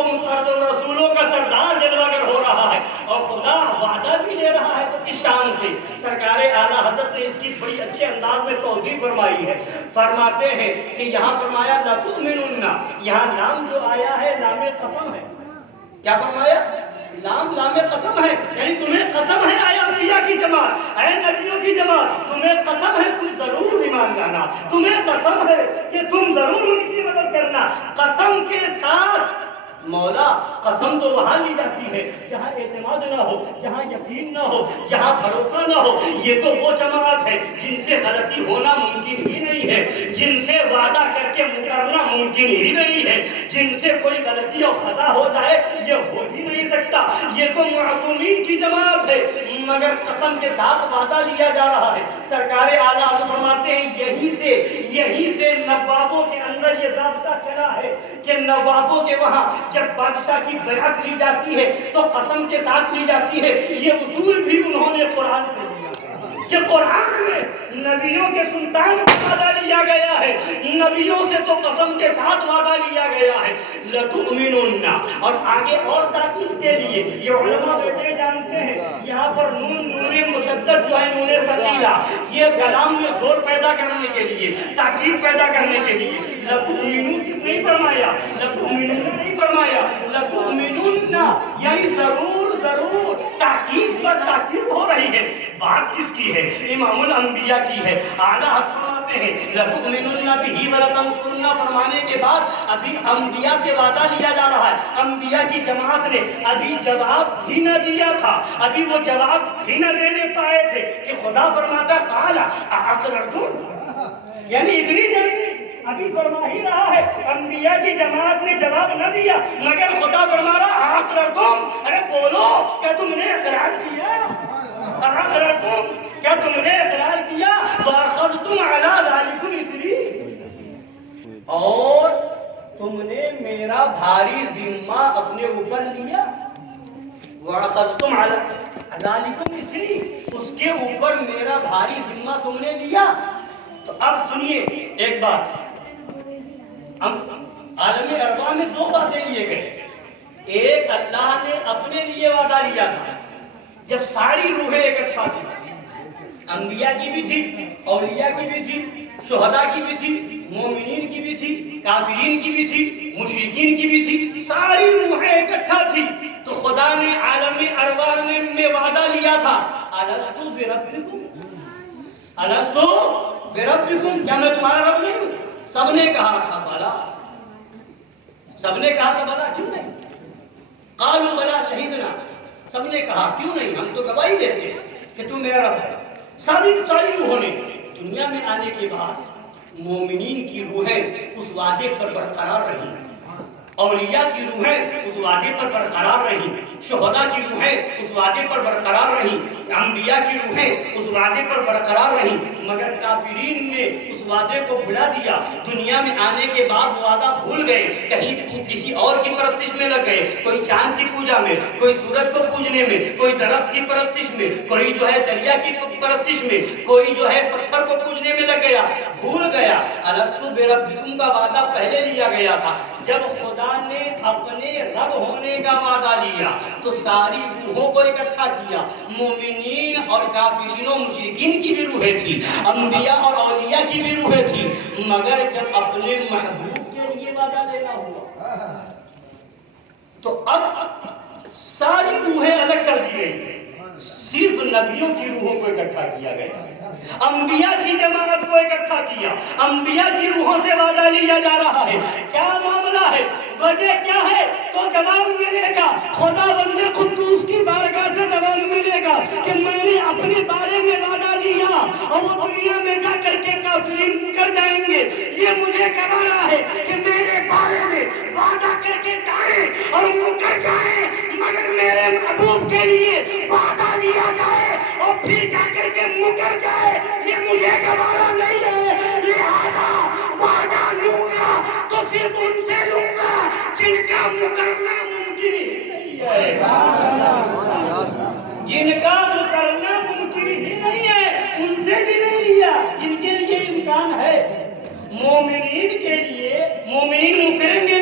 رسولوں کا سردار جلوہ گر ہو رہا ہے، اور خدا وعدہ بھی لے رہا ہے تو کس شان سے۔ سرکار اعلیٰ حضرت نے اس کی بڑی اچھے انداز میں توضیح فرمائی ہے۔ فرماتے ہیں کہ یہاں فرمایا لَتُؤْمِنُنَّ، یہاں لام جو آیا ہے لام قسم ہے۔ کیا فرمایا؟ لام قسم ہے، یعنی تمہیں قسم ہے اے انبیاء کی جماعت، اے نبیوں کی جماعت، تمہیں قسم ہے تم ضرور ایمان لانا، تمہیں قسم ہے کہ تم ضرور ان کی مدد کرنا۔ قسم کے ساتھ مولا، قسم تو وہاں لی جاتی ہے جہاں اعتماد نہ ہو، جہاں یقین نہ ہو، جہاں بھروسہ نہ ہو۔ یہ تو وہ جماعت ہے جن سے غلطی ہونا ممکن ہی نہیں ہے، جن سے وعدہ کر کے مکرنا ممکن ہی نہیں ہے، جن سے کوئی غلطی اور خطا ہو جائے یہ ہو ہی نہیں سکتا۔ یہ تو معصومین کی جماعت ہے، مگر قسم کے ساتھ وعدہ لیا جا رہا ہے۔ سرکار اعلیٰ حضرت فرماتے ہیں یہیں سے نوابوں کے اندر یہ ضابطہ چلا ہے کہ نوابوں کے وہاں جب بادشاہ کی بیعت لی جاتی ہے تو قسم کے ساتھ لی جاتی ہے۔ یہ اصول بھی انہوں نے قرآن میں لیا کہ قرآن میں نبیوں کے سلطان کو وعدہ لیا گیا ہے، نبیوں سے تو قسم کے ساتھ وعدہ لیا گیا ہے۔ لَتُؤْمِنُنَّ، اور آگے اور تاکید کے لیے یہ علماء بیٹے جانتے ہیں یہاں پر نون مشدد جو ہے نون ثقیلہ، یہ کلام میں زور پیدا کرنے کے لیے، تاکید پیدا کرنے کے لیے لَتُؤْمِنُنَّ نہیں فرمایا، لَتُؤْمِنُنَّ نہیں فرمایا، لَتُؤْمِنُنَّ یعنی ضرور تاکید پر تاکید ہو رہی ہے۔ بات کس کی ہے؟ امام الانبیاء کی ہے۔ اعلیٰ حضرت فرماتے ہیں لَتُؤْمِنُنَّ بِهِ وَلَتَنصُرُنَّ فرمانے کے بعد ابھی انبیاء سے وعدہ لیا جا رہا ہے۔ انبیاء کی جماعت نے ابھی جواب بھی نہ دیا تھا، ابھی وہ جواب بھی نہ دینے پائے تھے کہ خدا فرماتا قَالَ أَأَقْرَرْتُمْ، یعنی اتنی جلدی ابھی فرما ہی رہا ہے۔ انبیاء کی جماعت نے جواب نہ دیا مگر خدا فرما رہا أَأَقْرَرْتُمْ، ارے بولو کیا تم نے اقرار کیا؟ أَأَقْرَرْتُمْ، کیا تم نے اقرار کیا؟ وَأَخَذْتُمْ عَلَىٰ ذَلِكُمْ إِصْرِي، اور تم نے میرا بھاری ذمہ اپنے اوپر لیا۔ وَأَخَذْتُمْ عَلَىٰ ذَلِكُمْ إِصْرِي، اس کے اوپر میرا بھاری ذمہ تم نے لیا۔ تو اب سنیے ایک بات، عالم ارواح میں دو باتیں لیے گئے۔ ایک اللہ نے اپنے لیے وعدہ لیا تھا جب ساری روحیں اکٹھا تھی، انبیاء کی بھی تھی، اولیاء کی بھی تھی، شہداء کی بھی تھی، مومنین کی بھی تھی، کافرین کی بھی تھی، مشرکین کی بھی تھی، ساری روحیں اکٹھا تھی۔ تو خدا نے عالم ارواح میں وعدہ لیا تھا الستو بربکم، الستو بربکم، کیا میں تمہارا رب نہیں ہوں؟ سب نے کہا تھا بلا، سب نے کہا تھا بلا، کیوں نہیں؟ قالوا بلا شہیدنا، سب نے کہا کیوں نہیں، ہم تو گواہی دیتے ہیں کہ تم میرا رب ہے۔ ساری روحوں نے دنیا میں آنے کے بعد مومنین کی روحیں اس وعدے پر برقرار رہیں، اولیاء کی روحیں اس وعدے پر برقرار رہیں، شہداء کی روحیں اس وعدے پر برقرار رہیں، انبیاء کی روحیں اس وعدے پر برقرار رہیں، مگر کافرین نے اس وعدے کو بھلا دیا۔ دنیا میں آنے کے بعد وعدہ بھول گئے، کہیں کسی اور کی پرستش میں لگ گئے، کوئی چاند کی پوجا میں، کوئی سورج کو پوجنے میں، کوئی درخت کی پرستش میں، کوئی جو ہے دریا کی پرستش میں، کوئی جو ہے پتھر کو پوجنے میں لگ گیا، بھول گیا۔ الستو بربکم کا وعدہ پہلے لیا گیا تھا۔ جب خدا نے اپنے رب ہونے کا وعدہ لیا تو ساری روحوں کو اکٹھا کیا، مومنین اور کافرین و مشرکین کی بھی روحیں تھی، انبیاء اور اولیاء کی بھی روحیں تھی، مگر جب اپنے محبوب کے لیے وعدہ لینا ہوا تو اب ساری روحیں الگ کر دی گئی، صرف نبیوں کی روحوں کو اکٹھا کیا گیا، انبیاء کی جماعت کو اکٹھا کیا، انبیاء کی روحوں سے وعدہ لیا جا رہا ہے۔ کیا معاملہ ہے، وجہ کیا ہے؟ تو جواب ملے گا، خدا بندے قدوس کی بارگاہ سے جواب ملے گا کہ میں نے اپنے بارے میں وعدہ لیا اور وہ دنیا میں جا کر کے کافرین کر جائیں گے۔ یہ مجھے گوارا ہے کہ میرے بارے میں وعدہ کر کے جائیں اور مکر جائیں، مگر میرے محبوب کے لیے وعدہ لیا جائے اور پھر جا کر کے مکر جائے، یہ مجھے گوارا نہیں ہے۔ لہذا وعدہ لوں گا تو صرف ان سے لوں گا جن کا مکرنا ممکن ہی نہیں ہے، جن کا مکرنا ممکن ہی نہیں ہے، ان سے بھی نہیں لیا جن کے لیے امکان ہے۔ مومنین کے لیے مومنین مکریں گے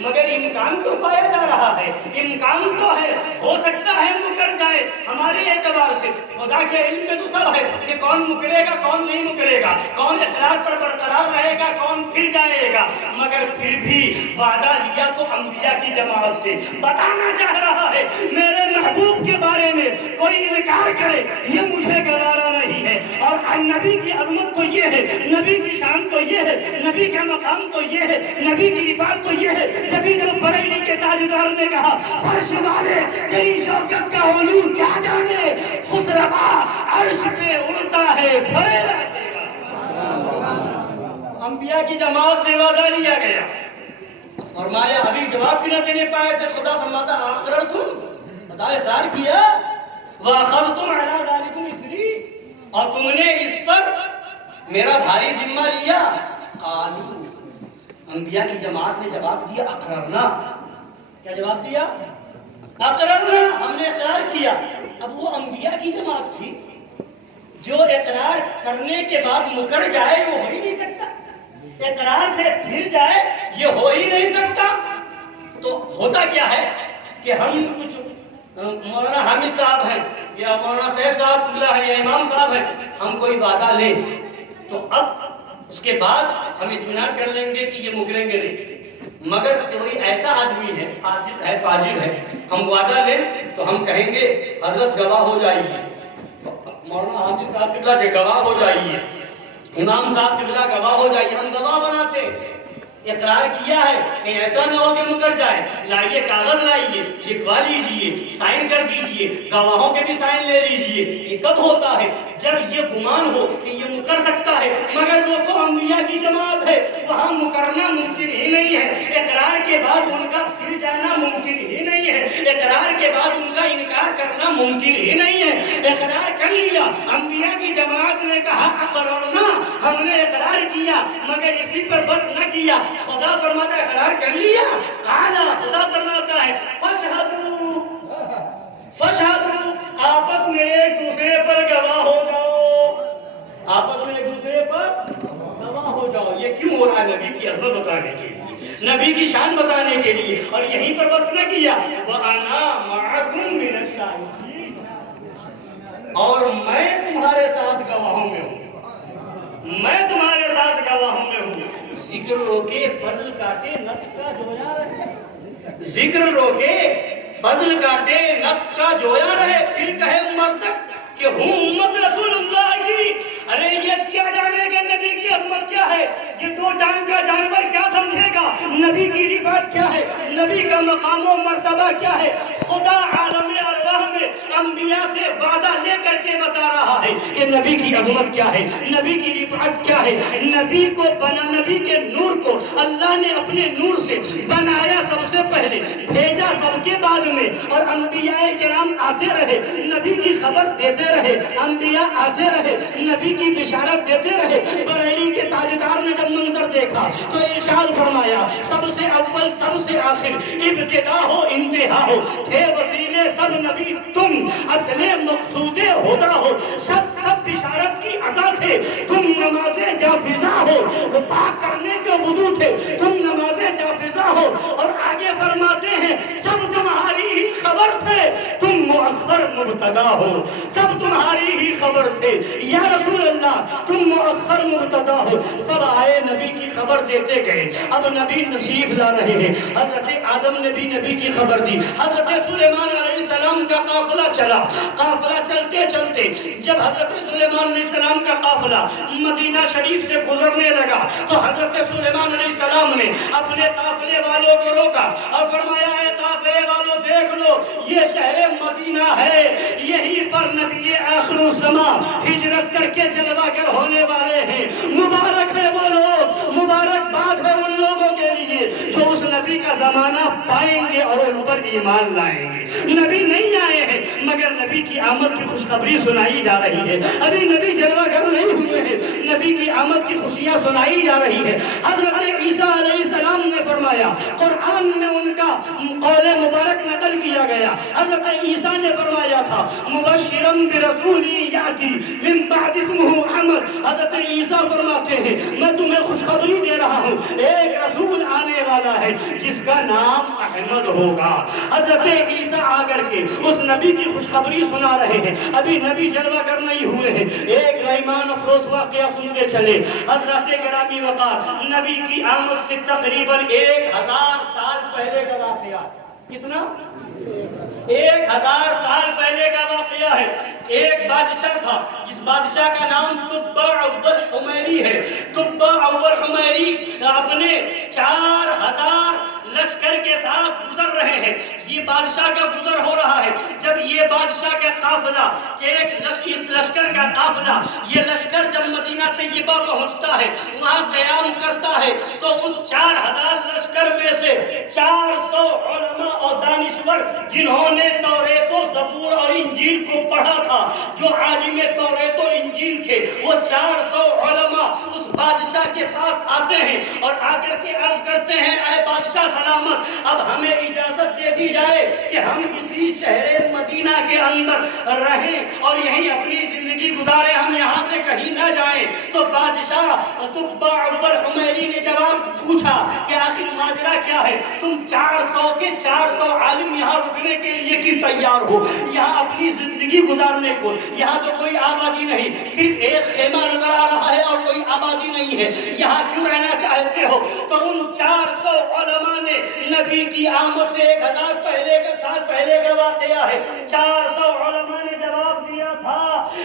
مگر امکان تو پایا جا رہا ہے، امکان تو ہے، ہو سکتا ہے مکر جائے ہمارے اعتبار سے۔ خدا کے علم میں تو سب ہے کہ کون مکرے گا کون نہیں مکرے گا، کون اقرار پر برقرار رہے گا کون پھر جائے گا، مگر پھر بھی وعدہ لیا تو انبیاء کی جماعت سے۔ بتانا چاہ رہا ہے میرے محبوب کے بارے میں کوئی انکار کرے یہ مجھے گوارا نہیں ہے، اور نبی کی عظمت تو یہ ہے، نبی کی شان تو یہ ہے، نبی کا مقام تو یہ ہے، نبی کی رفعت تو یہ ہے۔ جبھی تو بریلی کے تاجدار نے کہا فرش والے تیری شوکت کا علو کیا جانے، خسروا عرش پہ اڑتا ہے بھرے رہے گا۔ انبیاء کی جماعت سے وعدہ لیا گیا، فرمایا ابھی جواب بھی نہ دینے پائے تھے، خدا فرماتا اقررتم، خدا اقرار کیا، واخذتم علی ذالکم اسری، اور تم نے اس پر میرا بھاری ذمہ لیا۔ قالوا، انبیاء کی جماعت نے جواب دیا اقررنا، کیا جواب دیا؟ اقررنا، ہم نے اقرار کیا۔ اب وہ انبیاء کی جماعت تھی جو اقرار کرنے کے بعد مکر جائے وہ ہو ہی نہیں سکتا، اقرار سے پھر جائے یہ ہو ہی نہیں سکتا۔ تو ہوتا کیا ہے کہ ہم کچھ مولانا حامد صاحب ہیں یا مولانا سیف صاحب یا امام صاحب ہیں، ہم کوئی وعدہ لیں تو اب اس کے بعد ہم اطمینان کر لیں گے کہ یہ مکریں گے نہیں، مگر کوئی ایسا آدمی ہے فاسق ہے فاجر ہے، ہم وعدہ لیں تو ہم کہیں گے حضرت گواہ ہو جائیے، مولانا حامد صاحب قبلہ سے گواہ ہو جائیے، امام صاحب قبلہ گواہ ہو جائیے، ہم گواہ بناتے اقرار کیا ہے، کہیں ایسا نہ ہو کہ مکر جائے، لائیے کاغذ لائیے، لکھوا لیجئے، سائن کر دیجئے، گواہوں کے بھی سائن لے لیجئے۔ یہ کب ہوتا ہے؟ جب یہ گمان ہو کہ یہ مکر سکتا ہے، مگر وہ تو انبیاء کی جماعت ہے، وہاں مکرنا ممکن ہی نہیں ہے، اقرار کے بعد ان کا پھر جانا ممکن ہی نہیں ہے، اقرار کے بعد ان کا انکار کرنا ممکن ہی نہیں ہے۔ اقرار کر لیا، انبیاء کی جماعت نے کہا اقررنا، ہم نے اقرار کیا، مگر اسی پر بس نہ کیا، خدا فرماتا ہے اقرار کر لیا، قالا، خدا فرماتا ہے فشہدو، فشہدو، آپس میں ایک دوسرے پر گواہ ہو جاؤ، آپس میں ایک دوسرے پر گواہ ہو جاؤ۔ یہ کیوں ہو رہا ہے؟ نبی کی عظمت بتانے کے لیے، نبی کی شان بتانے کے لیے، اور یہیں پر بس نہ کیا، وَأَنَا مَعَكُمْ مِنَ الشَّاهِدِينَ، اور میں تمہارے ساتھ گواہوں میں ہوں، میں تمہارے ساتھ گواہوں میں ہوں۔ ذکر روکے فضل کاٹے نفس کا جویا رہے، ذکر روکے فضل کاٹے نفس کا جویا رہے، پھر کہے عمر تک کہ ہوں امت رسول اللہ کی۔ ارے یہ کیا جانے گا نبی کی عظمت کیا ہے، یہ دو ٹانگ کا جانور کیا سمجھے گا نبی کی رفعت کیا ہے، نبی کا مقام و مرتبہ کیا ہے۔ خدا عالم ارواح میں انبیاء سے وعدہ لے کر کے بتا رہا ہے کہ نبی کی عظمت کیا ہے، نبی کی رفعت کیا ہے۔ نبی کو بنا، نبی کے نور کو اللہ نے اپنے نور سے بنایا سب سے پہلے، بھیجا سب کے بعد میں، اور انبیاء کرام آتے رہے، نبی کی خبر دیتے رہے، انبیاء آتے رہے، نبی کی بشارت دیتے رہے۔ بریلی کے تاجدار نے جب منظر دیکھا تو ارشاد فرمایا سب سے اول سب سے آخر، ابتدا ہو انتہا ہو، تھے وسیلے سب نبی تم، اصل مقصود ہدا ہو، سب بشارت کی عزا تھے، تم نماز جافزہ ہو، پاک کرنے کے وضو تھے، تم نماز جافزہ ہو، اور آگے فرماتے ہیں سب تمہاری ہی خبر تھے، تم مؤخر مبتدا ہو، سب تمہاری ہی خبر تھے یا رسول اللہ، تم مؤخر مبتدا ہو۔ سب آئے نبی کی خبر دیتے گئے، اب نبی تشریف لا رہے ہیں، حضرت آدم نے بھی نبی کی خبر دی، حضرت سلیمان علیہ السلام کا قافلہ چلا، قافلہ چلتے چلتے جب حضرت سلیمان علیہ السلام کا قافلہ مدینہ شریف سے گزرنے لگا تو حضرت سلیمان علیہ السلام نے اپنے قافلے والوں کو روکا اور فرمایا اے قافلے والوں دیکھ لو یہ شہر مدینہ ہے، یہی پر نبی آخر الزمان ہجرت کر کے جلوہ گر ہونے والے ہیں، مبارک ہے وہ لوگ، مبارک بات ہے ان لوگوں کے لیے جو اس نبی کا زمانہ پائیں گے اور ان پر ایمان لائیں گے۔ نبی نہیں آئے ہیں مگر نبی کی آمد کی خوشخبری سنائی جا رہی ہے، ابھی نبی جلوہ گر نہیں ہوئے ہیں، نبی کی آمد کی خوشیاں سنائی جا رہی ہے۔ حضرت عیسیٰ علیہ السلام نے فرمایا قرآن میں ان کا قول مبارک نقل کیا گیا، حضرت عیسیٰ نے فرمایا تھا مبشرم برسول یاتی من بعد اسمہ احمد، حضرت عیسیٰ فرماتے ہیں میں تمہیں خوشخبری دے رہا ہوں، ایک رسول آنے والا ہے جس کا نام احمد ہوگا۔ حضرت عیسیٰ آ کر کے اس نبی کی خوشخبری سنا رہے ہیں، ابھی نبی جلوہ گر نہیں ہوئے ہیں، ایک ایمان افروز واقعہ سنتے چلے۔ حضرت گرامی وقار نبی کی آمد سے تقریباً 1000 سال پہلے کا واقعہ، کتنا؟ 1000 سال پہلے کا واقعہ ہے۔ ایک بادشاہ تھا جس بادشاہ کا نام تبع اول حمیری ہے۔ تبع اول حمیری اپنے 4000 لشکر کے ساتھ گزر رہے ہیں، یہ بادشاہ کا گزر ہو رہا ہے۔ جب یہ بادشاہ کا قافلہ اس لشکر کا قافلہ یہ لشکر جب مدینہ طیبہ پہنچتا ہے، وہاں قیام کرتا ہے، تو اس 4000 لشکر میں سے 400 علماء اور دانشور جنہوں نے توریت و زبور اور انجیل کو پڑھا تھا، جو عالم توریت و انجیل تھے، وہ 400 علماء اس بادشاہ کے پاس آتے ہیں اور آ کر کے عرض کرتے ہیں اے بادشاہ سلامت، اب ہمیں اجازت دے دی جائے کہ ہم اسی شہر مدینہ کے اندر رہیں اور یہیں اپنی زندگی گزاریں، ہم یہاں سے کہیں نہ جائیں۔ تو بادشاہ تبع اول حمیری نے جواب پوچھا کہ آخر ماجرا کیا ہے؟ تم 400 کے 400 عالم یہاں رکنے کے لیے کی تیار ہو، یہاں اپنی زندگی گزارنے کو، یہاں تو کوئی آبادی نہیں، صرف ایک خیمہ نظر آ رہا ہے اور کوئی آبادی نہیں ہے، یہاں کیوں رہنا چاہتے ہو؟ تو ان 400 علماء نے نبی کی آمد سے 1000 سال پہلے کا واقعہ ہے، 400 علماء نے جواب دیا تھا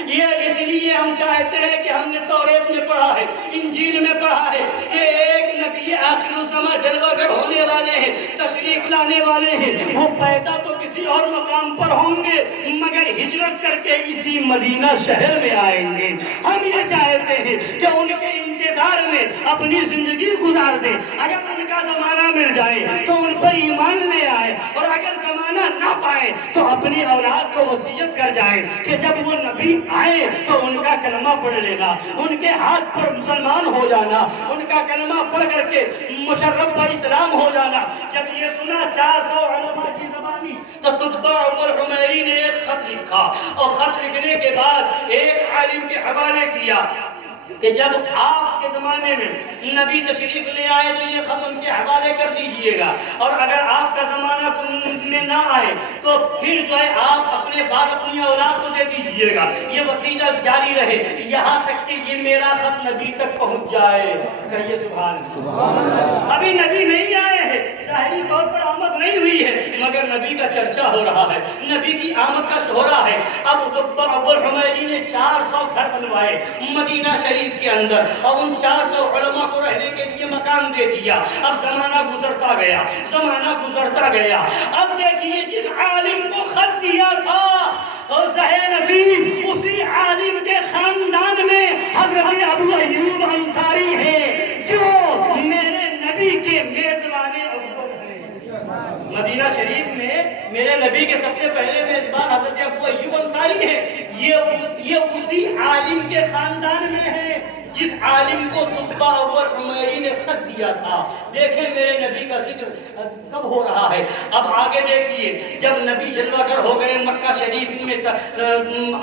یہ اس لیے ہم چاہتے ہیں کہ ہم نے توریت میں پڑھا ہے، انجیل میں پڑھا ہے کہ ایک نبی آخر الزماں جلوہ گر ہونے والے ہیں، تشریف لانے والے ہیں، وہ پیدا تو کسی اور مقام پر ہوں گے مگر ہجرت کر کے اسی مدینہ شہر میں آئیں گے۔ ہم یہ چاہتے ہیں کہ ان کے انتظار میں اپنی زندگی گزار دیں، اگر ان کا زمانہ مل جائے تو ان پر ایمان لے آئے، اور اگر زمانہ نہ پائے تو اپنی اولاد کو وصیت کر جائیں کہ جب وہ نبی آئے تو ان کا کلمہ پڑھ لینا، ان کے ہاتھ پر مسلمان ہو جانا، ان کا کلمہ پڑھ کر کے مشرف پر اسلام ہو جانا۔ جب یہ سنا 400 علماء کی زبانی تو تبع اول حمیری نے ایک خط لکھا، اور خط لکھنے کے بعد ایک عالم کے حوالے کیا کہ جب آپ کے زمانے میں نبی تشریف لے آئے تو یہ خط ان کے حوالے کر دیجئے گا، اور اگر آپ کا زمانہ میں نہ آئے تو پھر جو ہے آپ اپنے بعد اپنی اولاد کو دے دیجئے گا، یہ وصیت جاری رہے یہاں تک کہ یہ میرا خط نبی تک پہنچ جائے۔ کہیے سبحان اللہ۔ ابھی نبی نہیں آئے ہیں، ظاہری طور پر آمد نہیں ہوئی ہے، مگر نبی کا چرچا ہو رہا ہے، نبی کی آمد کا شہرہ ہے۔ اب تبع اول حمیری نے 400 گھر بنوائے مدینہ شریف کے اندر، اور ان 400 علماء کو رہنے کے لیے مکان دے دیا۔ اب زمانہ گزرتا گیا، زمانہ گزرتا گیا۔ اب دیکھیے جس عالم کو خط دیا تھا اور زہر نصیب، اسی عالم کے خاندان میں حضرت ابو ایوب انصاری ہے جو میرے نبی کے میزبان اول ہیں۔ مدینہ شریف میں میرے نبی کے سب سے پہلے میزبان حضرت ابو ایوب انصاری ہیں، یہ اسی عالم کے خاندان میں ہے جس عالم کو تبع اول حمیری نے خط دیا تھا۔ دیکھیں میرے نبی کا ذکر کب ہو رہا ہے۔ اب آگے دیکھیے جب نبی جلوہ گر ہو گئے، مکہ شریف میں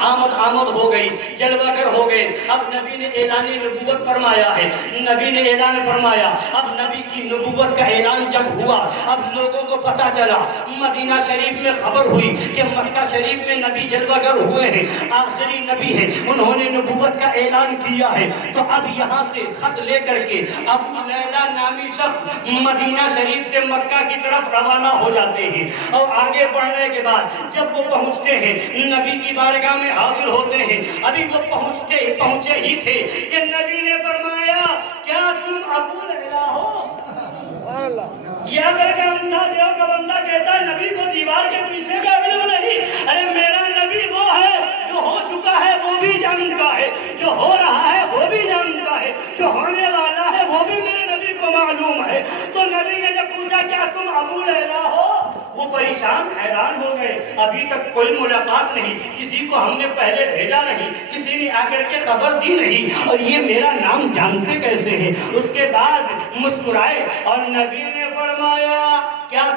آمد ہو گئی، جلوہ گر ہو گئے، اب نبی نے اعلان نبوت فرمایا ہے، نبی نے اعلان فرمایا۔ اب نبی کی نبوت کا اعلان جب ہوا، اب لوگوں کو پتہ چلا، مدینہ شریف میں خبر ہوئی کہ مکہ شریف میں نبی جلوہ گر ہوئے ہیں، آخری نبی ہیں، انہوں نے نبوت کا اعلان کیا ہے۔ تو اب یہاں سے خط لے کر کے ابو لیلہ نامی شخص مدینہ شریف سے مکہ کی طرف روانہ ہو جاتے ہیں، اور آگے بڑھنے کے بعد جب وہ پہنچتے ہیں نبی کی بارگاہ میں حاضر ہوتے ہیں، ابھی وہ پہنچے ہی تھے کہ نبی نے فرمایا کیا تم ابو لیلہ ہو؟ یہ اگر کا اندھا دیو کا بندہ کہتا ہے نبی کو دیوار کے پیچھے کا علم نہیں، ارے میرا نبی وہ ہے جو ہو چکا ہے وہ بھی جانتا ہے، جو ہو رہا ہے وہ بھی جانتا ہے، جو ہونے والا ہے وہ بھی میرے نبی کو معلوم ہے۔ تو نبی نے جب پوچھا کیا تم ابو لیلہ ہو، وہ پریشان حیران ہو گئے، ابھی تک کوئی ملاقات نہیں، کسی کو ہم نے پہلے بھیجا نہیں، کسی نے آ کر کے خبر دی نہیں، اور یہ میرا نام جانتے کیسے ہیں؟ اس کے بعد مسکرائے اور نبی نے فرمایا کیا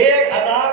1000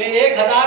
1000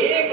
1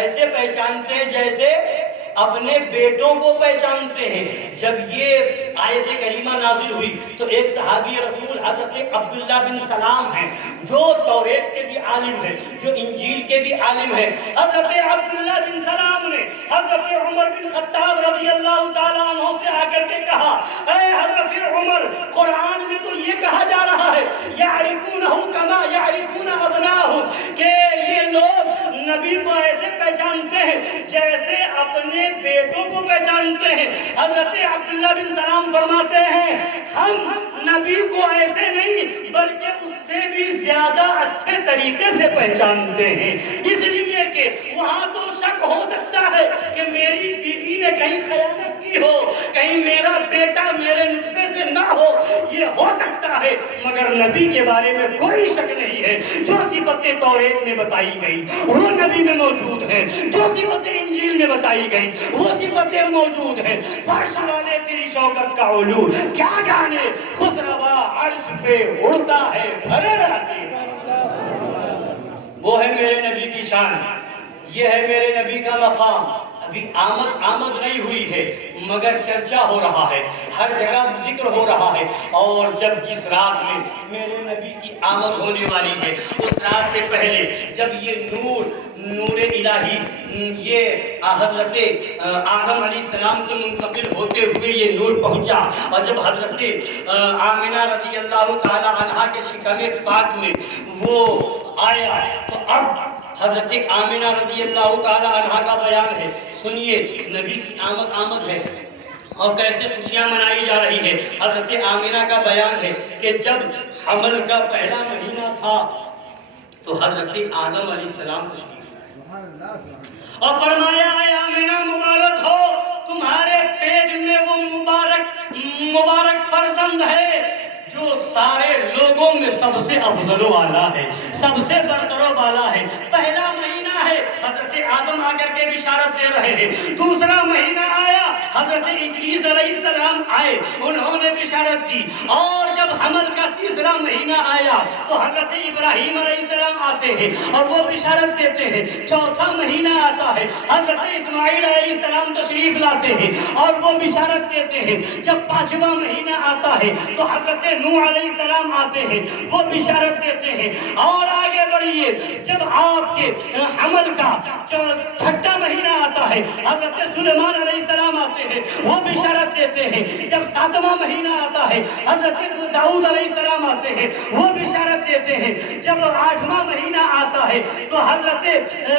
ایسے پہچانتے ہیں جیسے اپنے بیٹوں کو پہچانتے ہیں۔ جب یہ آیت کریمہ نازل ہوئی تو ایک صحابی رسول حضرت عبداللہ بن سلام ہیں، جو توریت کے بھی عالم ہیں، جو انجیل کے بھی عالم ہیں۔ حضرت عبداللہ بن سلام نے حضرت عمر بن خطاب رضی اللہ تعالیٰ عنہ سے آ کر کے کہا، اے حضرت عمر، قرآن میں تو یہ کہا جا رہا ہے یعرفونہ کما یعرفون ابناہم، کہ یہ لوگ نبی کو ایسے پہچانتے ہیں جیسے اپنے بیٹوں کو پہچانتے ہیں۔ حضرت عبداللہ بن سلام فرماتے ہیں ہم نبی کو ایسے نہیں بلکہ اس سے بھی زیادہ اچھے طریقے سے پہچانتے ہیں، اس لیے کہ وہاں تو شک ہو سکتا ہے کہ میری بیوی نے کہیں خیانت کی ہو، کہیں میرا بیٹا میرے نطفے سے نہ ہو، یہ ہو سکتا ہے، مگر نبی کے بارے میں کوئی شک نہیں ہے۔ جو صفتیں توریت میں بتائی گئی وہ نبی میں موجود ہے، جو صفتیں انجیل میں بتائی گئی وہ صفتیں موجود ہیں۔ فرش والے تیری شوکت کا علو، کیا جانے خسروا عرش پہ اڑتا ہے بھرے رہتے ہیں۔ وہ ہے میرے نبی کی شان، یہ ہے میرے نبی کا مقام۔ ابھی آمد نہیں ہوئی ہے مگر چرچا ہو رہا ہے، ہر جگہ ذکر ہو رہا ہے۔ اور جب جس رات میں میرے نبی کی آمد ہونے والی ہے، اس رات سے پہلے جب یہ نور الہی یہ حضرت آدم علیہ السلام سے منتقل ہوتے ہوئے یہ نور پہنچا، اور جب حضرت آمنہ رضی اللہ تعالی عنہا کے شکم پاک میں وہ آیا تو اب حضرت آمنہ رضی اللہ تعالی عنہا کا بیان ہے۔ سنیے، نبی کی آمد ہے اور کیسے خوشیاں منائی جا رہی ہے۔ حضرت آمنہ کا بیان ہے کہ جب حمل کا پہلا مہینہ تھا تو حضرت آدم علیہ السلام تشریف اور فرمایا اے آمنہ مبارک ہو، تمہارے پیٹ میں وہ مبارک فرزند ہے جو سارے لوگوں میں سب سے افضل و اعلیٰ ہے، سب سے برتر و بالا ہے۔ پہلا مہینہ ہے، حضرت آدم آ کر کے بشارت دے رہے ہیں۔ دوسرا مہینہ آیا، حضرت ادریس علیہ السلام آئے، انہوں نے بشارت دی۔ اور جب حمل کا تیسرا مہینہ آیا تو حضرت ابراہیم علیہ السلام آتے ہیں اور وہ بشارت دیتے ہیں۔ چوتھا مہینہ آتا ہے، حضرت اسماعیل علیہ السلام تشریف لاتے ہیں اور وہ بشارت دیتے ہیں۔ جب پانچواں مہینہ آتا ہے تو حضرت نوح علیہ السلام آتے ہیں، وہ بشارت دیتے ہیں۔ اور آگے بڑھیے، جب آپ کے حمل کا چھٹا مہینہ آتا ہے، حضرت سلیمان علیہ السلام آتے ہیں، وہ بشارت دیتے ہیں۔ جب ساتواں مہینہ آتا ہے، حضرت داؤد علیہ السلام آتے ہیں، وہ بشارت دیتے ہیں۔ جب آٹھواں مہینہ آتا ہے تو حضرت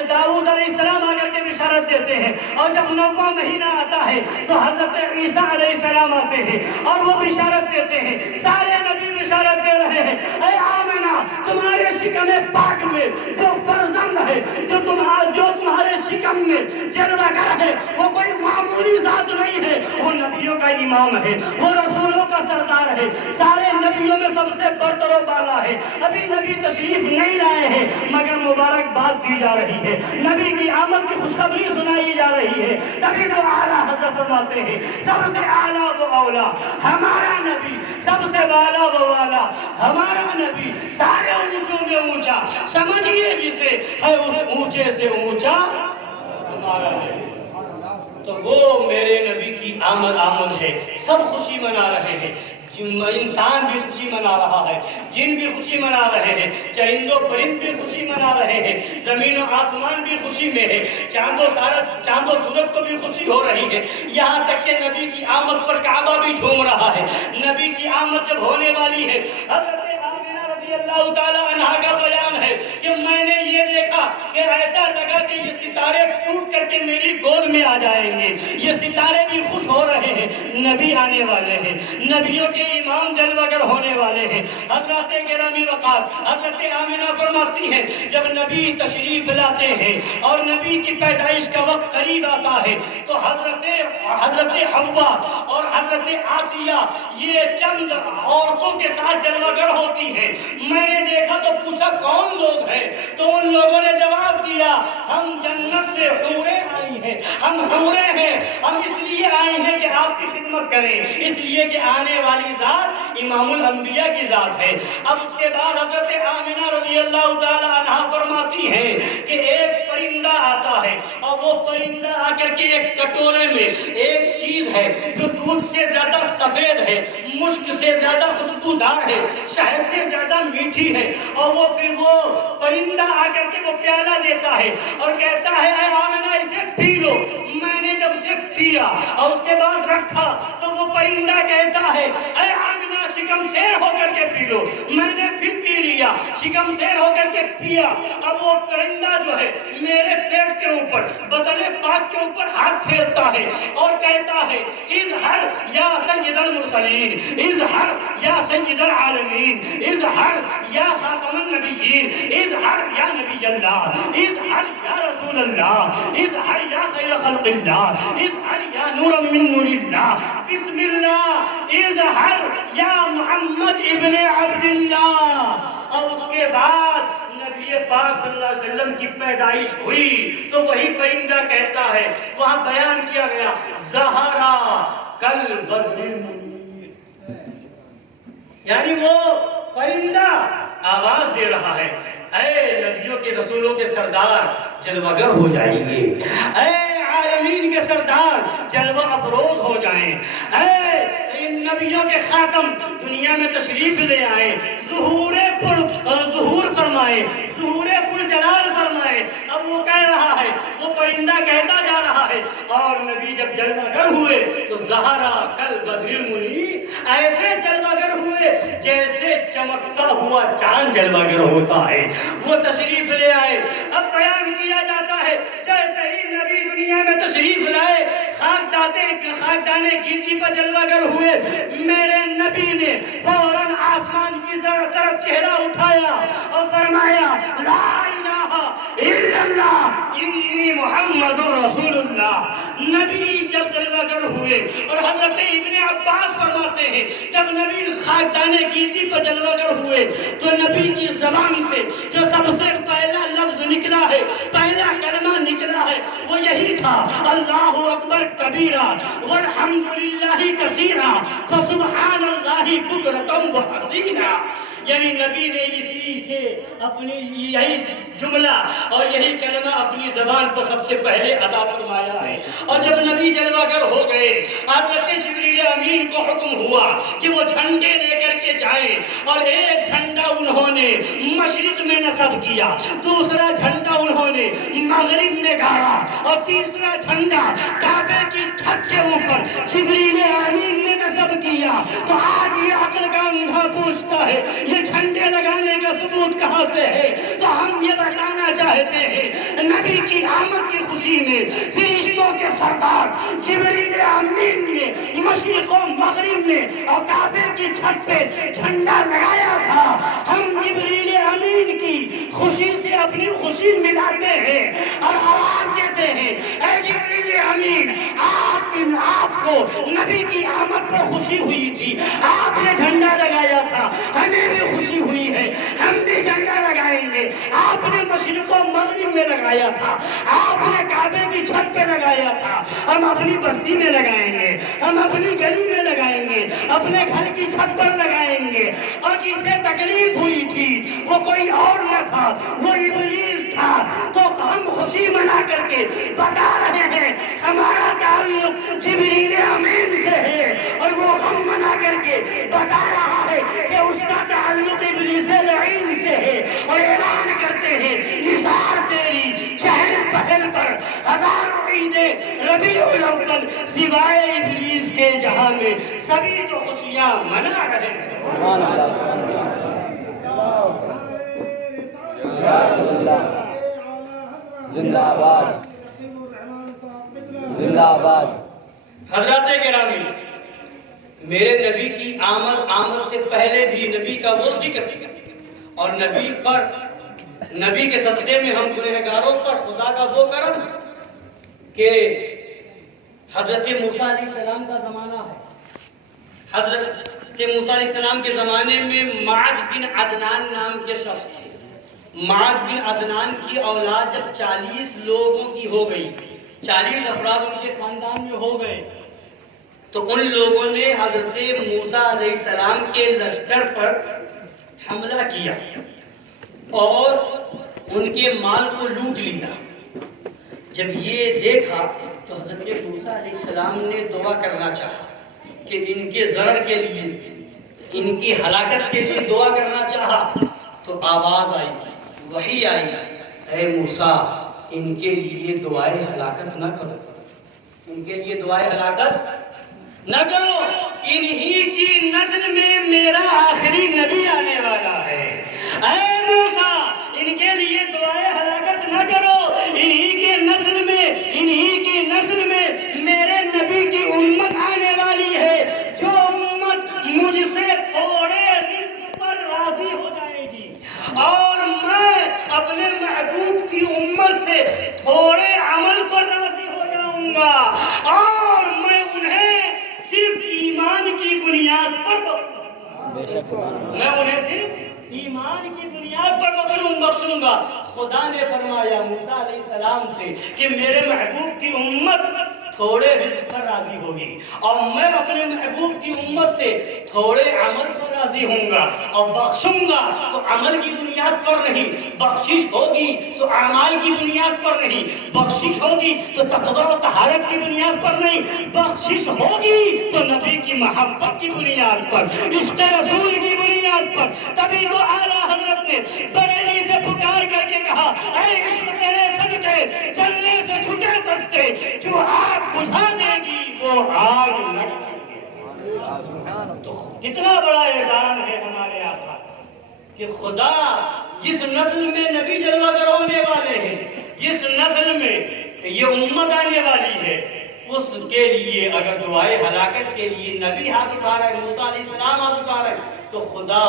داؤد علیہ السلام آ کر کے بشارت دیتے ہیں۔ اور جب نواں مہینہ آتا ہے تو حضرت عیسیٰ علیہ السلام آتے ہیں اور وہ بشارت دیتے ہیں۔ سارے نبی بشارت دے رہے ہیں، اے آمنہ، تمہارے شکم پاک میں جو فرزند ہے، جو تمہارے شکم میں جلوہ گر ہے، وہ کوئی معمولی ذات نہیں ہے، وہ نبیوں کا امام ہے، وہ رسولوں کا سردار ہے، سارے نبیوں میں سب سے برتر و بالا ہے۔ ابھی نبی تشریف نہیں لائے ہیں مگر مبارکباد دی جا رہی ہے، نبی کی آمد کی خوشخبری سنائی جا رہی ہے۔ تبھی تو اعلیٰ حضرت فرماتے ہیں سب سے اعلیٰ وہ اولا ہمارا نبی، سب سے بالا وہ والا ہمارا نبی، سارے اونچوں میں اونچا، سمجھیے جسے ہے اس اونچے سے اونچا ہمارا نبی۔ تو وہ میرے نبی کی آمد ہے، سب خوشی منا رہے ہیں، انسان بھی خوشی منا رہا ہے، جن بھی خوشی منا رہے ہیں، چرند و پرند بھی خوشی منا رہے ہیں، زمین و آسمان بھی خوشی میں ہے، چاند و سورج کو بھی خوشی ہو رہی ہے، یہاں تک کہ نبی کی آمد پر کعبہ بھی جھوم رہا ہے۔ نبی کی آمد جب ہونے والی ہے، حضرت آمنہ رضی اللہ تعالیٰ عنہا کا بیان ہے کہ میں نے یہ دیکھا کہ ایسا لگا کہ یہ ستارے ٹوٹ کر کے میری گود میں آ جائیں گے، یہ ستارے بھی خوش ہو رہے ہیں، نبی آنے والے ہیں، نبیوں کے امام جلوہ گر ہونے والے ہیں۔ حضرت گرامی وقار حضرت آمنہ فرماتی ہیں جب نبی تشریف لاتے ہیں اور نبی کی پیدائش کا وقت قریب آتا ہے تو حضرت حوا اور حضرت آسیہ یہ چند عورتوں کے ساتھ جلوہ گر ہوتی ہیں۔ میں نے دیکھا تو پوچھا کون لوگ ہیں، تو ان لوگوں نے جواب دیا ہم جنت سے حوریں آئی ہیں، ہم حوریں ہیں، ہم اس لیے آئے ہیں کہ آپ کی خدمت کریں، اس لیے کہ آنے والی ذات امام الانبیاء کی ذات ہے۔ اب اس کے بعد حضرت آمنہ رضی اللہ تعالی عنہ فرماتی ہیں کہ ایک پرندہ آتا ہے اور وہ پرندہ آ کر کے ایک کٹورے میں ایک چیز ہے جو دودھ سے زیادہ سفید ہے، مشک سے زیادہ خوشبودار ہے، شہد سے زیادہ میٹھی ہے، اور وہ پھر وہ پرندہ آ کر کے وہ پیالہ دیتا ہے اور کہتا ہے اے آمنہ اسے پی لو۔ میں نے جب اسے پیا اور اس کے بعد رکھا تو وہ پرندہ کہتا ہے اے آمنہ شکم سیر ہو کر کے پی لو۔ میں نے پھر پی لیا، شکم سیر ہو کر کے پیا۔ اب وہ پرندہ جو ہے میرے پیٹ کے اوپر، بدن پاک کے اوپر ہاتھ پھیرتا ہے اور کہتا ہے اظہر یا سید المرسلین، اظہر یا سید العالمین، اظہر یا خاتم النبیین، اظہر یا نبی اللہ، اظہر یا رسول اللہ، اظہر یا خیر خلق اللہ، اظہر یا نور من نور اللہ، بسم اللہ اظہر یا محمد ابن عبداللہ۔ اور اس کے بعد نبی پاک صلی اللہ علیہ وسلم کی پیدائش ہوئی تو وہی پرندہ کہتا ہے، وہاں بیان کیا گیا زہرا کل بدر منیر، یعنی وہ پرندہ آواز دے رہا ہے اے نبیوں کے رسولوں کے سردار جلوگر ہو جائیں گے، اے عالمین کے سردار جلوہ افروز ہو جائیں، اے نبیوں کے خاتم دنیا میں تشریف لے آئے، ظہور فرمائے، ظہور پر جلال فرمائے۔ اب وہ کہہ رہا ہے، وہ پرندہ کہتا جا رہا ہے، اور نبی جب جلوہ گر ہوئے تو زہرا کل بدر منیر، ایسے جلوہ گر ہوئے جیسے چمکتا ہوا چاند جلوہ گر ہوتا ہے۔ وہ تشریف لے آئے۔ اب بیان کیا جاتا ہے جیسے ہی نبی دنیا میں تشریف لائے، خاکدان گیتی پر جلوہ گر ہوئے، میرے نبی نے فوراً آسمان کی طرف چہرہ اٹھایا اور فرمایا لا الہ الا اللہ انی محمد رسول اللہ۔ نبی جب جلوہ گر ہوئے، اور حضرت ابن عباس فرماتے ہیں جب نبی اس خاکدان گیتی پر جلوہ گر ہوئے تو نبی کی زبان سے جو سب سے پہلا لفظ نکلا ہے، پہلا کلمہ نکلا ہے، وہ یہی تھا اللہ اکبر کبیرہ والحمدللہ کثیرہ فسبحان اللہ بکرۃ وحسیلا۔ یعنی نبی نے اسی سے اپنی یہی جملہ اور یہی کلمہ اپنی زبان پر سب سے پہلے ادا فرمایا ہے۔ اور جب نبی جلوہ گر ہو گئے، حضرت جبریل امین کو حکم ہوا کہ وہ جھنڈے لے کر کے جائیں، اور ایک جھنڈا انہوں نے مشرق میں نصب کیا، دوسرا جھنڈا انہوں نے مغرب میں گاڑا، اور تیسرا جھنڈا کعبے کی چھت کے اوپر جبریل امین نے نصب کیا۔ تو آج یہ عقل کا اندھا پوچھتا ہے یہ جھنڈے لگانے کا ثبوت کہاں سے ہے؟ تو ہم یہ بتانا چاہتے ہیں نبی کی آمد کی خوشی میں فرشتوں کے سردار جبریل امین نے مشرق و مغرب میں اور کعبے کی چھت پہ جھنڈا لگایا تھا۔ ہم جبریل امین کی خوشی سے اپنی خوشی ملاتے ہیں اور آواز دیتے ہیں اے جبریل امین، آپ کو نبی کی آمد پر خوشی ہوئی تھی، آپ نے جھنڈا لگایا تھا، ہمیں بھی خوشی ہوئی ہے، ہم بھی جھنڈا لگائیں گے۔ آپ نے مشرق و مغرب میں لگایا تھا، آپ نے کعبے کی چھت پہ لگایا تھا، ہم اپنی بستی میں لگائیں گے، ہم اپنی گلی میں لگائیں گے، اپنے گھر کی چھت پر لگائیں گے۔ اور جسے تکلیف ہوئی تھی وہ کوئی اور نہ تھا، وہ ابلیس تھا۔ تو ہم خوشی منا کر کے بتا رہے ہیں ہمارا تعلق جبریل امین سے ہے، اور وہ غم منا کر کے بتا رہا ہے کہ اس کا تعلق ابلیس لعین سے ہے، اور اعلان کرتے ہیں نثار تیری چہل پہل پر ہزاروں عیدیں ربیع الاول سوائے ابلیس کے جہاں میں سبھی تو خوشیاں منا رہے ہیں۔ سبحان اللہ، سبحان اللہ، یا رسول اللہ، زندہ آباد، زندہ آباد۔ حضرات گرامی، میرے نبی کی آمد سے پہلے بھی نبی کا وہ ذکر اور نبی کے صدقے میں ہم گنہگاروں پر خدا کا وہ کرم کہ حضرت موسیٰ علیہ السلام کا زمانہ ہے۔ حضرت موسیٰ علیہ السلام کے زمانے میں معد بن عدنان نام کے شخص تھے۔ معد بن عدنان کی اولاد جب 40 لوگوں کی ہو گئی 40 افراد ان کے خاندان میں ہو گئے، تو ان لوگوں نے حضرت موسیٰ علیہ السلام کے لشکر پر حملہ کیا اور ان کے مال کو لوٹ لیا۔ جب یہ دیکھا تو حضرت موسیٰ علیہ السلام نے دعا کرنا چاہا کہ ان کے ضرر کے لیے، ان کی ہلاکت کے لیے دعا کرنا چاہا، تو آواز آئی، وحی آئی، اے موسیٰ ان کے لیے دعائے ہلاکت نہ کرو، ان کے لیے دعائے ہلاکت نہ کرو، انہی کی نسل میں میرا آخری نبی آنے والا ہے۔ اے موسیٰ ان کے لیے دعائے ہلاکت نہ کرو، انہی کی نسل میں میرے نبی کی امت آنے والی ہے، جو امت مجھ سے تھوڑے رزق پر راضی ہو جائے گی، اور میں اپنے محبوب کی امت سے تھوڑے عمل پر راضی ہو جاؤں گا، اور میں انہیں صرف ایمان کی بنیاد پر میں انہیں صرف ایمان کی بنیاد پر بخشوں گا۔ خدا نے فرمایا موسیٰ علیہ السلام سے کہ میرے محبوب کی امت تھوڑے رزق پر راضی ہوگی، اور میں اپنے محبوب کی امت سے تھوڑے عمل پر راضی ہوں گا، اور بخشوں گا تو عمل کی بنیاد پر نہیں، بخشش ہوگی تو اعمال کی بنیاد پر نہیں، بخشش ہوگی تو تقوی و طہارت کی بنیاد پر نہیں، بخشش ہوگی تو نبی کی محبت کی بنیاد پر، عشق رسول کی بنیاد پر۔ تبھی تو اعلیٰ حضرت نے بریلی سے پکار کر کے کہا، اے عشق تیرے صدقے جلنے سے چھٹے سستے، جو آگ بجھا دے گی وہ آگ لگ جائے گی۔ تو کتنا بڑا احسان ہے ہمارے آقا کہ خدا جس نسل میں نبی جلوہ گر ہونے والے ہیں، جس نسل میں یہ امت آنے والی ہے، اس کے لیے اگر دعائے ہلاکت کے لیے نبی ہاتھ اٹھا رہے ہیں، موسیٰ علیہ السلام ہاتھ اٹھا رہے ہیں، تو خدا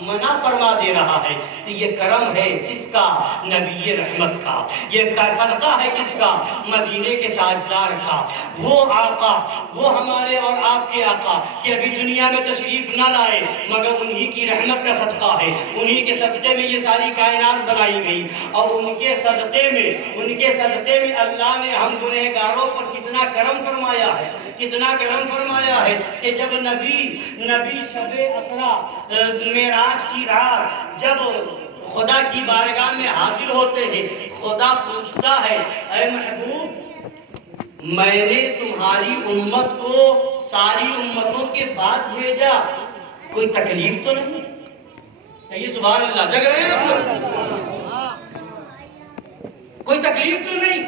منع فرما دے رہا ہے کہ یہ کرم ہے کس کا؟ نبی رحمت کا، یہ صدقہ ہے کس کا؟ مدینے کے تاجدار کا، وہ آقا، وہ ہمارے اور آپ کے آقا کہ ابھی دنیا میں تشریف نہ لائے مگر انہی کی رحمت کا صدقہ ہے، انہی کے صدقے میں یہ ساری کائنات بنائی گئی، اور ان کے صدقے میں اللہ نے ہم گنہگاروں پر کتنا کرم فرمایا ہے، کتنا کرم فرمایا ہے کہ جب نبی شب اسرا معراج کی رات جب خدا کی بارگاہ میں حاضر ہوتے ہیں، خدا پوچھتا ہے، اے محبوب میں نے تمہاری امت کو ساری امتوں کے بعد بھیجا، کوئی تکلیف تو نہیں؟ یہ سبحان اللہ جگ رہے ہیں آپ، کوئی تکلیف تو نہیں؟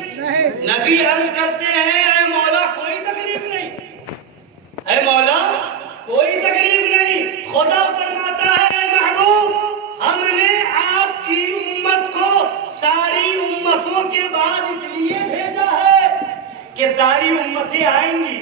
نبی عرض کرتے ہیں، اے مولا کوئی تکلیف نہیں، اے مولا کوئی تکلیف نہیں۔ خدا فرماتا ہے، اے محبوب ہم نے آپ کی امت کو ساری امتوں کے بعد اس لیے بھیجا ہے کہ ساری امتیں آئیں گی،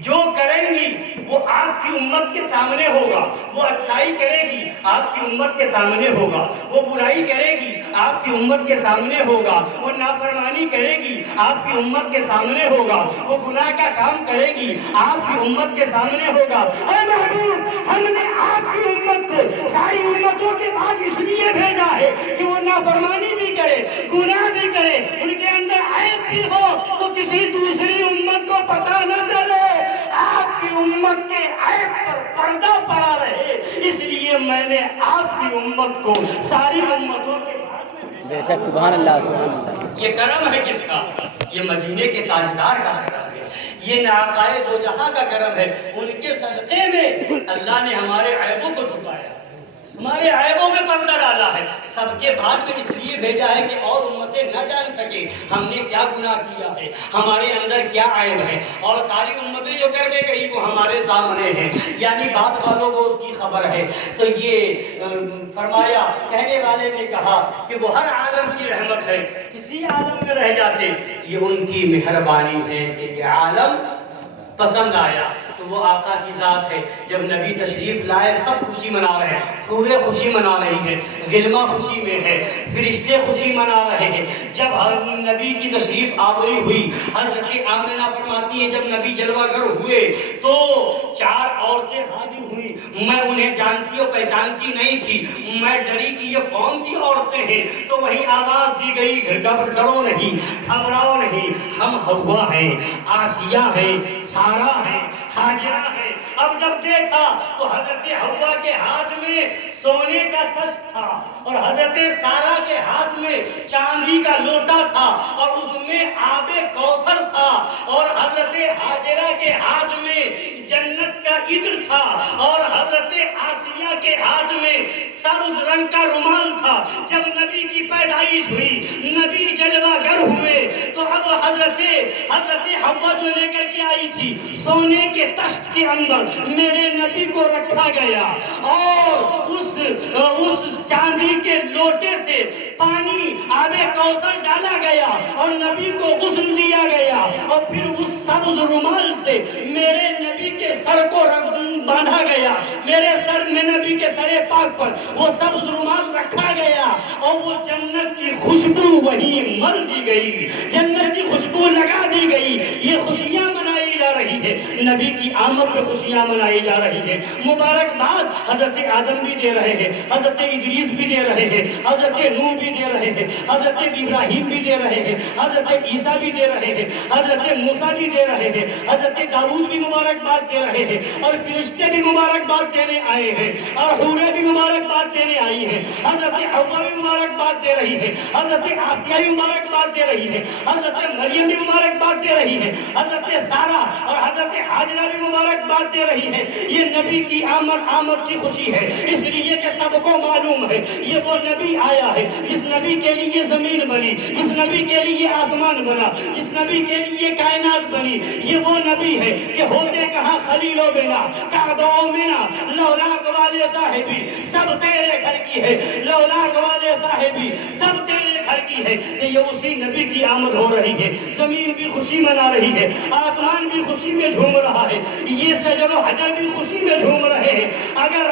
جو کریں گی وہ آپ کی امت کے سامنے ہوگا، وہ اچھائی کرے گی آپ کی امت کے سامنے ہوگا، وہ برائی کرے گی آپ کی امت کے سامنے ہوگا، وہ نافرمانی کرے گی آپ کی امت کے سامنے ہوگا، وہ گناہ کا کام کرے گی آپ کی امت کے سامنے ہوگا۔ اے محبوب ہم نے آپ کی امت کو ساری امتوں کے بعد اس لیے بھیجا ہے کہ وہ نافرمانی بھی کرے، گناہ بھی کرے، ان کے اندر عیب بھی ہو تو کسی دوسری امت کو پتہ نہ چلے، آپ کی امت کے عیب پر پردہ پڑا رہے، اس لیے میں نے آپ کی امت کو ساری امتوں کے بعد میں بے شک سبحان اللہ سبحان اللہ۔ یہ کرم ہے کس کا؟ یہ مدینے کے تاجدار کا کرم ہے، یہ ناقائے دو جہاں کا کرم ہے، ان کے صدقے میں اللہ نے ہمارے عیبوں کو چھپایا، ہمارے عیبوں میں پردہ ڈالا ہے، سب کے بعد میں اس لیے بھیجا ہے کہ اور امتیں نہ جان سکیں ہم نے کیا گناہ کیا ہے، ہمارے اندر کیا عیب ہے، اور ساری امتیں جو کر کے گئی وہ ہمارے سامنے ہیں، یعنی بعد والوں کو اس کی خبر ہے۔ تو یہ فرمایا، کہنے والے نے کہا کہ وہ ہر عالم کی رحمت ہے، کسی عالم میں رہ جاتے یہ ان کی مہربانی ہے کہ یہ عالم پسند آیا تو وہ آقا کی ذات ہے. جب نبی تشریف لائے سب خوشی منا رہے ہیں, حوریں خوشی منا رہی ہیں, غلمہ خوشی میں ہے, فرشتے خوشی منا رہے ہیں. جب نبی کی تشریف آوری ہوئی, حضرت آمنہ فرماتی ہیں جب نبی جلوہ گر ہوئے تو 4 عورتیں حاضر ہوئی. میں انہیں جانتی اور پہچانتی نہیں تھی, میں ڈری کہ یہ کون سی عورتیں ہیں. تو وہی آواز دی گئی, ڈرو نہیں, گھبراؤ نہیں, ہم حوا ہیں, آسیہ ہیں, سارہ ہیں, ہاجرہ ہیں. اب جب دیکھا تو حضرت حوا کے ہاتھ میں سونے کا تخت تھا اور حضرت سارہ کے ہاتھ میں چاندی کا لوٹا تھا اور اس میں آب کوثر تھا, اور حضرت ہاجرہ کے ہاتھ میں جنت کا عطر تھا, اور حضرت آسیہ کے ہاتھ میں سبز رنگ کا رومال تھا. جب نبی کی پیدائش ہوئی, نبی جلوہ گر ہوئے, تو اب حضرت حوا جو لے کر کے آئی تھی سونے کے تخت کے اندر میرے نبی کو رکھا گیا, اور اس چاندی کے لوٹے سے پانی آب کوثر ڈالا گیا اور نبی کو غسل دیا گیا, اور پھر اس سبز رومال سے میرے نبی کے سر کو باندھا گیا. میرے سر میں نبی کے سر پاک پر وہ سبز رومال رکھا گیا, اور وہ جنت کی خوشبو وہیں مل دی گئی, جنت کی خوشبو لگا دی گئی. یہ خوشیاں منائی جا رہی ہے, نبی کی آمد پہ خوشیاں منائی جا رہی ہے. مبارکباد حضرت آدم بھی دے رہے ہیں, حضرت ادریس بھی دے رہے ہیں, حضرت نوح بھی دے رہے ہیں, حضرت ابراہیم بھی دے رہے ہیں, حضرت عیسیٰ بھی دے رہے ہیں, حضرت موسیٰ بھی دے رہے ہیں, حضرت داؤد بھی مبارکباد دے رہے ہیں, اور فرشتے بھی مبارکباد دینے آئے ہیں, اور حوریں بھی مبارکباد دینے آئی ہیں. حضرت حوا بھی مبارکباد دے رہی ہے, حضرت آسیہ بھی مبارکباد دے رہی ہے, حضرت مریم بھی مبارکباد دے رہی ہے, حضرت سارہ اور حضرت حاجرہ بھی مبارکباد دے رہی ہے. یہ نبی کی آمد کی خوشی ہے, اس لیے کہ سب کو معلوم ہے یہ وہ نبی آیا ہے جس نبی کے لیے زمین بنی, جس نبی کے لیے آسمان بنا, جس نبی کے لیے کائنات بنی. یہ وہ نبی ہے کہ ہوتے کہاں خلیل و بنا, کعبہ و منا, لولاک والے صاحبی سب تیرے گھر کی ہے, لولاک والے صاحبی سب تیرے گھر کی ہے. کہ یہ اسی نبی کی آمد ہو رہی ہے. زمین بھی خوشی منا رہی ہے, آسمان بھی خوشی میں جھوم رہا ہے, یہ شجر و حجر بھی خوشی میں جھوم رہے ہیں. اگر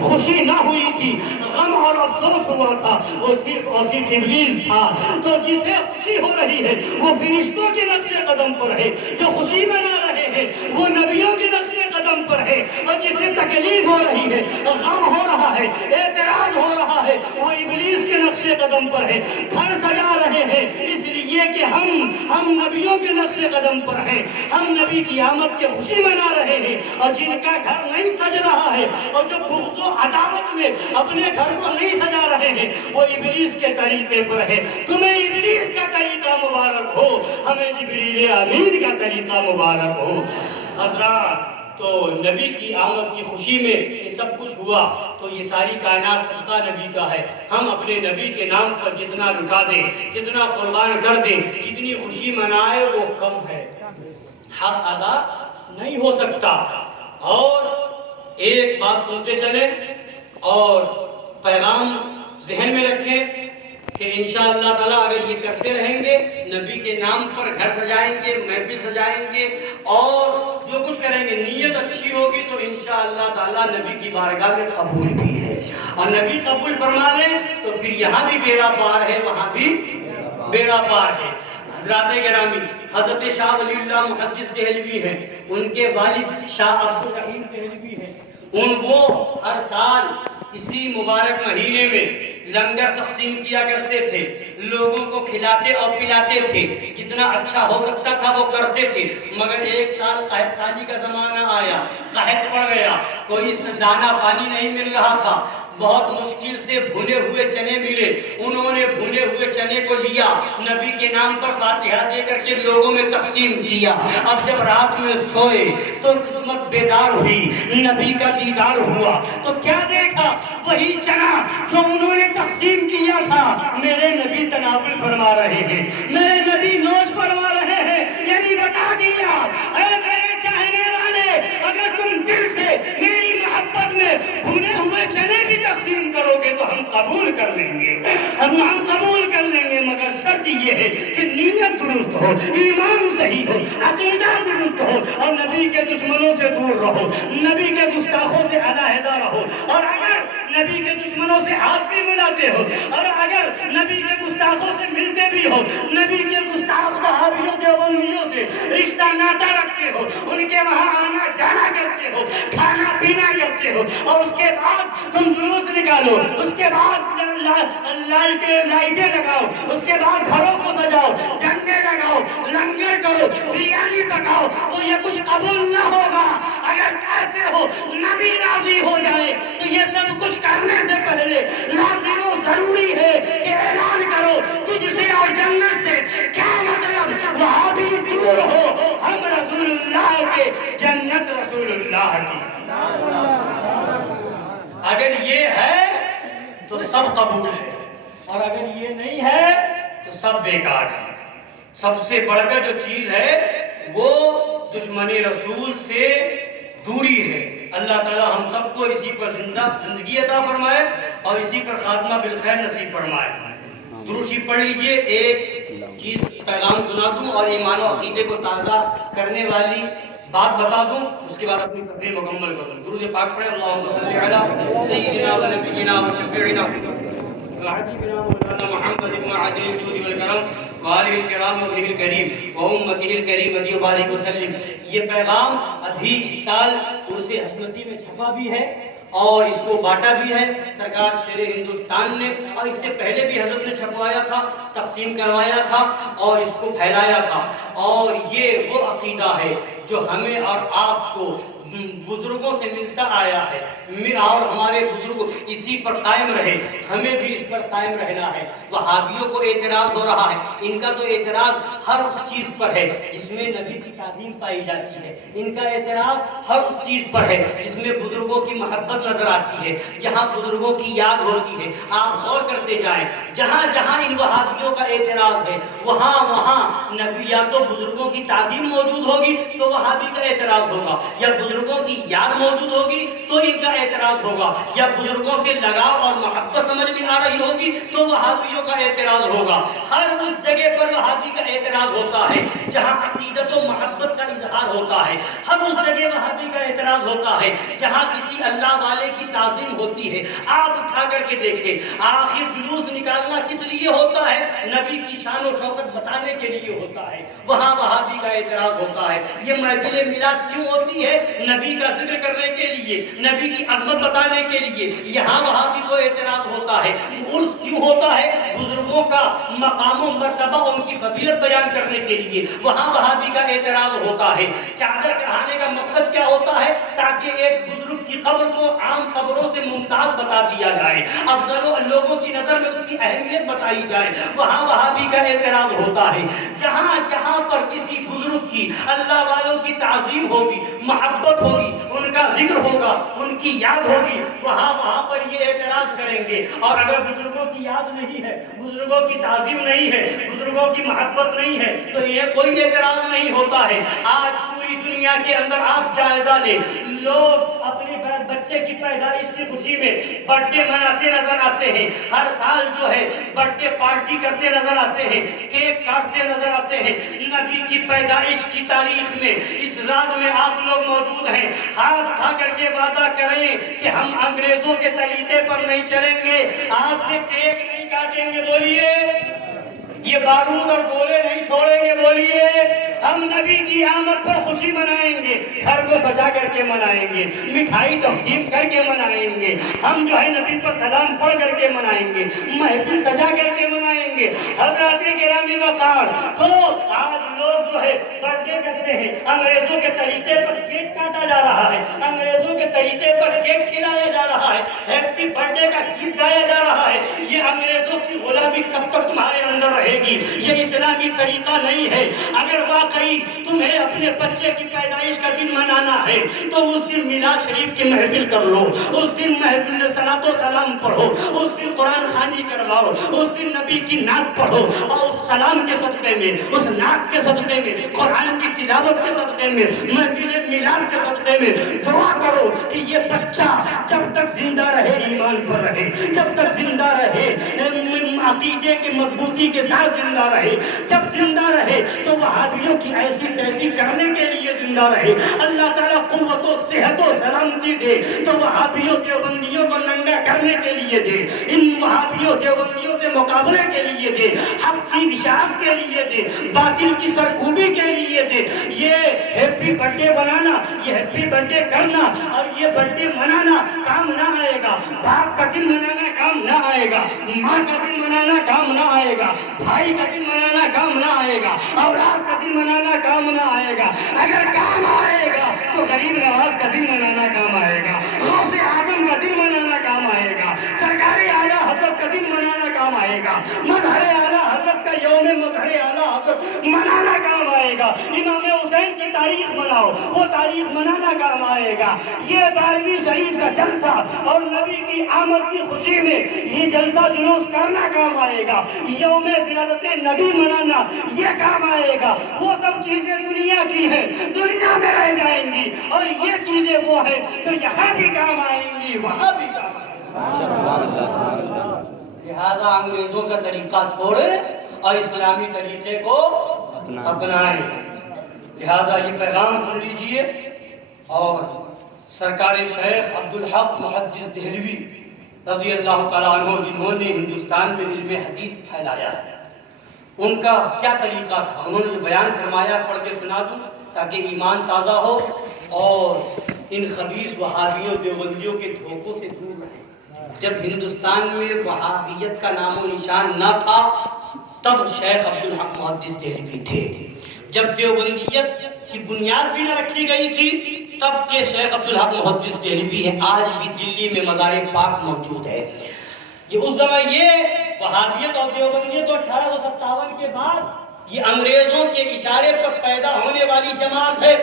خوشی نہ ہوئی تھی, غم اور افسوس ہوا تھا, وہ صرف اور صرف ابلیس تھا. تو جسے خوشی ہو رہی ہے وہ فرشتوں کے نقش قدم پر ہے, جو خوشی منا رہے ہیں وہ نبیوں کے نقش قدم پر ہے, اور جسے تکلیف ہو رہی ہے, غم ہو رہا ہے, اعتراض ہو رہا ہے, وہ ابلیس کے نقش قدم پر ہے. گھر سجا رہے ہیں اس لیے کہ ہم نبیوں کے نقش قدم پر ہیں, ہم نبی کی آمد کے خوشی منا رہے ہیں. اور جن کا گھر نہیں سج رہا ہے اور جو بغض و عداوت میں اپنے گھر کو نہیں سجا رہے ہیں وہ ابلیس کے طریقے پر ہے. تمہیں ابلیس کا طریقہ مبارک ہو, ہمیں جبریل امین کا طریقہ مبارک ہو. حضرات, تو نبی کی آمد کی خوشی میں یہ سب کچھ ہوا, تو یہ ساری کائنات صدقہ نبی کا ہے. ہم اپنے نبی کے نام پر جتنا لٹا دیں, جتنا قربان کر دیں, جتنی خوشی منائے وہ کم ہے, حق ادا نہیں ہو سکتا. اور ایک بات سنتے چلیں اور پیغام ذہن میں رکھیں کہ انشاءاللہ تعالیٰ اگر یہ کرتے رہیں گے, نبی کے نام پر گھر سجائیں گے, محفل سجائیں گے, اور جو کچھ کریں گے نیت اچھی ہوگی تو انشاءاللہ تعالیٰ نبی کی بارگاہ میں قبول بھی ہے. اور نبی قبول فرما لیں تو پھر یہاں بھی بیڑا پار ہے, وہاں بھی بیڑا پار ہے. حضرات گرامی, حضرت شاہ ولی اللہ محدث دہلوی ہیں, ان کے والد شاہ عبد الرحیم دہلوی ہیں. وہ ہر سال اسی مبارک مہینے میں لنگر تقسیم کیا کرتے تھے, لوگوں کو کھلاتے اور پلاتے تھے, جتنا اچھا ہو سکتا تھا وہ کرتے تھے. مگر ایک سال قحط سالی کا زمانہ آیا, قحط پڑ گیا, کوئی دانہ پانی نہیں مل رہا تھا, بہت مشکل سے بھنے ہوئے چنے ملے. انہوں نے بھنے ہوئے چنے کو لیا, نبی کے نام پر فاتحہ دے کر کے لوگوں میں تقسیم کیا. اب جب رات میں سوئے تو قسمت بیدار ہوئی, نبی کا دیدار ہوا, تو کیا دیکھا, وہی چنا جو انہوں نے تقسیم کیا تھا میرے نبی تناول فرما رہے ہیں, میرے نبی نوش فرما رہے ہیں. یعنی بتا دیا, اے میرے چاہنے والے, اگر تم دل سے میری محبت میں بھنے ہوئے چنے بھی تقسیم کرو گے تو ہم قبول کر لیں گے, ہم قبول کر لیں گے, مگر شرط یہ ہے کہ نیت درست ہو, ایمان صحیح صحیح ہو، عقیدہ درست ہو اور نبی کے دشمنوں سے دور رہو، نبی کے گستاخوں سے علیحدہ رہو، اور اگر نبی کے دشمنوں سے ہاتھ بھی ملاتے ہو اور اگر نبی کے گستاخوں سے ملتے بھی ہو، نبی کے گستاخ وہابیوں دیوبندیوں سے رشتہ ناتا رکھتے ہو، ان کے وہاں آنا جانا کرتے ہو، کھانا پینا کرتے ہو، اور اس کے بعد تم جلوس نکالو، اس کے بعد لائٹیں لگاؤ، اس کے بعد گھروں کو سجاؤ، جھنڈے لگاؤ، لنگر کرو، بریانی پکاؤ، تو یہ کچھ قبول نہ ہوگا۔ اگر کہتے ہو نبی راضی ہو جائے تو یہ سب کچھ کرنے سے پہلے لازم و ضروری ہے کہ اعلان کرو تجھ سے اور جنت سے کیا مطلب، وہابی دور ہو، ہم رسول اللہ کے، جنت رسول اللہ کی۔ اگر یہ ہے تو سب قبول ہے، اور اگر یہ نہیں ہے تو سب بیکار ہے۔ سب سے بڑھ کر جو چیز ہے وہ دشمن رسول سے دوری ہے۔ اللہ تعالی ہم سب کو اسی پر زندگی عطا فرمائے اور اسی پر خاتمہ بالخیر نصیب فرمائے۔ درود شریف پڑھ لیجئے۔ ایک چیز پیغام سنا دوں اور ایمان و عقیدے کو تازہ کرنے والی بات بتا دوں، اس کے بعد اپنی تقریر مکمل کروں۔ درود پاک پڑھیں۔ اللہم صلی علی سیدنا و نبینا و شفیعنا وحبیبنا مولانا محمد بن عجل الجود والکرم وآلہ الکرام وابنہ الکریم وامتہ الکریمۃ وبارک وسلم۔ یہ پیغام ابھی اس سال عرس حسنتی میں چھپا بھی ہے اور اس کو بانٹا بھی ہے سرکار شیر ہندوستان نے، اور اس سے پہلے بھی حضرت نے چھپوایا تھا، تقسیم کروایا تھا اور اس کو پھیلایا تھا۔ اور یہ وہ عقیدہ ہے جو ہمیں اور آپ کو بزرگوں سے ملتا آیا ہے، اور ہمارے بزرگ اسی پر قائم رہے، ہمیں بھی اس پر قائم رہنا ہے۔ وہابیوں کو اعتراض ہو رہا ہے، ان کا تو اعتراض ہر اس چیز پر ہے جس میں نبی کی تعظیم پائی جاتی ہے، ان کا اعتراض ہر اس چیز پر ہے جس میں بزرگوں کی محبت نظر آتی ہے، جہاں بزرگوں کی یاد ہوتی ہے۔ آپ غور کرتے جائیں، جہاں جہاں ان وہابیوں کا اعتراض ہے وہاں وہاں نبی یا تو بزرگوں کی تعظیم موجود ہوگی تو وہابی کا اعتراض ہوگا، یا بزرگوں کی یاد موجود ہوگی تو ان کا اعتراض ہوگا، یا بزرگوں سے لگاؤ اور محبت سمجھ میں آ رہی ہوگی تو وہابیوں کا اعتراض ہوگا۔ ہر اس جگہ پر وہابی کا اعتراض ہوتا ہے جہاں عقیدت و محبت کا اظہار ہوتا ہے، ہر اس جگہ وہابی کا اعتراض ہوتا ہے جہاں کسی اللہ والے کی تعظیم ہوتی ہے۔ آپ اٹھا کر کے دیکھیں، آخر جلوس نکالنا کس لیے ہوتا ہے؟ نبی کی شان و شوکت بتانے کے لیے ہوتا ہے، وہاں وہابی کا اعتراض ہوتا ہے۔ یہ محفل میلاد کیوں ہوتی ہے؟ نبی کا ذکر کرنے کے لیے، نبی کی عظمت بتانے کے لیے، یہاں وہابی کو اعتراض ہوتا ہے۔ عرس کیوں ہوتا ہے؟ بزرگوں کا مقام و مرتبہ، ان کی فضیلت بیان کرنے کے لیے، وہاں وہابی کا اعتراض ہوتا ہے۔ چادر چڑھانے کا مقصد کیا ہوتا ہے؟ تاکہ ایک بزرگ کی قبر کو عام قبروں سے ممتاز بتا دیا جائے، افضل و لوگوں کی نظر میں اس کی اہمیت بتائی جائے، وہاں وہابی کا اعتراض ہوتا ہے۔ جہاں جہاں پر کسی بزرگ کی، اللہ والوں کی تعظیم ہوگی، محبت ہوگی، ان کا ذکر ہوگا، ان کی یاد ہوگی، وہاں پر یہ اعتراض کریں گے۔ اور اگر بزرگوں کی یاد نہیں ہے، بزرگوں کی تعظیم نہیں ہے، بزرگوں کی محبت نہیں ہے تو یہ کوئی اعتراض نہیں ہوتا ہے۔ آج پوری دنیا کے اندر آپ جائزہ لیں، لوگ اپنے بچے کی پیدائش کی خوشی میں برتھ ڈے مناتے نظر آتے ہیں، ہر سال جو ہے برتھ ڈے پارٹی کرتے نظر آتے ہیں، کیک کاٹتے نظر آتے ہیں۔ نبی کی پیدائش کی تاریخ میں اس رات میں آپ لوگ موجود ہیں، ہاتھ اٹھا کر کے وعدہ کریں کہ ہم انگریزوں کے طریقے پر نہیں چلیں گے، آج سے کیک نہیں کاٹیں گے، بولیے، یہ بارود اور گولے نہیں چھوڑیں گے، بولیے، ہم نبی کی آمد پر خوشی منائیں گے، گھر کو سجا کر کے منائیں گے، مٹھائی تقسیم کر کے منائیں گے، ہم جو ہے نبی پر سلام پڑھ کر کے منائیں گے، محفل سجا کر کے منائیں گے۔ حضرات گرامی وقار، تو آج لوگ جو ہے برتھ ڈے کرتے ہیں، انگریزوں کے طریقے پر کیک کاٹا جا رہا ہے، انگریزوں کے طریقے پر کیک کھلایا جا رہا ہے، ہیپی برتھ ڈے کا گیت گایا جا رہا ہے۔ یہ انگریزوں کی غلامی کب تک تمہارے اندر رہے گی؟ یہ اسلامی طریقہ نہیں ہے۔ اگر واقعی تمہیں اپنے بچے کی پیدائش کا دن منانا ہے تو اس دن میلاد شریف کی محفل کر لو، اس دن محفل میں صلاۃ و سلام پڑھو، اس دن قرآن خوانی کرواؤ، اس دن نبی کی نعت پڑھو، اور اس سلام کے صدقے میں، اس نعت کے صدقے میں قرآن کی تلاوت کے صدقے میں، محفل میلاد کے صدقے میں دعا کرو کہ یہ بچہ جب تک زندہ رہے ایمان پر رہے، جب تک زندہ رہے عقیدے کے مضبوطی کے ساتھ زندہ رہے، جب زندہ رہے تو وہابیوں کی ایسی تیسی کرنے کے لیے زندہ رہے، اللہ تعالیٰ قوت و صحت و سلامتی دے تو وہابیوں دیوبندیوں کو ننگا کرنے کے لیے دے، ان وہابیوں دیوبندیوں سے مقابلے کے لیے دے، حق کی اشاعت کے لیے دے، باطل کی سرکوبی کے لیے دے۔ یہ ہیپی برتھ ڈے بنانا، یہ ہیپی برتھ ڈے کرنا اور یہ برتھ ڈے منانا کام نہ آئے گا، باپ کا دن منانا کام نہ آئے گا، ماں کا دن منانا کام نہ آئے گا، بھائی کا دن منانا کام نہ آئے گا، اولاد کا دن منانا کام نہ آئے گا۔ اگر کام آئے گا تو غریب نواز کا دن منانا کام آئے گا، غوث اعظم کا دن منانا کام آئے گا، سرکار اعلیٰ حضرت کا دن منانا کام آئے گا، مظہر اعلیٰ حضرت کا یوم مظہر اعلیٰ حضرت منانا کام آئے گا، امام حسین کی تاریخ مناؤ، وہ تاریخ منانا کام آئے گا۔ یہ 12ویں شریف کا جلسہ اور نبی کی آمد کی خوشی میں یہ جلسہ جلوس کرنا کام آئے گا، یوم ولادت نبی منانا یہ کام آئے گا۔ وہ سب چیزیں دنیا کی ہیں، دنیا میں رہ جائیں گی، اور یہ چیزیں وہ ہیں جو یہاں بھی کام آئیں گی، وہاں بھی کام آئیں گی۔ لہذا انگریزوں کا طریقہ چھوڑیں اور اسلامی طریقے کو اپنائیں۔ لہذا یہ پیغام سن لیجئے، اور سرکار شیخ عبدالحق محدث دہلوی رضی اللہ تعالیٰ عنہ، جنہوں نے ہندوستان میں علم حدیث پھیلایا ہے، ان کا کیا طریقہ تھا، انہوں نے یہ بیان فرمایا، پڑھ کے سنا دوں تاکہ ایمان تازہ ہو اور ان خبیث وہابیوں دیوبندیوں کے دھوکوں سے دور رہے۔ جب ہندوستان میں وہابیت کا نام و نشان نہ تھا تب شیخ عبدالحق محدث دہلوی تھے، جب دیوبندیت کی بنیاد بھی نہ رکھی گئی تھی تب کے شیخ عبدالحق محدث دہلوی ہے۔ آج بھی دلی میں مزار پاک موجود ہے۔ یہ اس زمان یہ وہابیت اور دیوبندیت 1857 کے بعد یہ انگریزوں کے اشارے پر پیدا ہونے والی جماعت ہے۔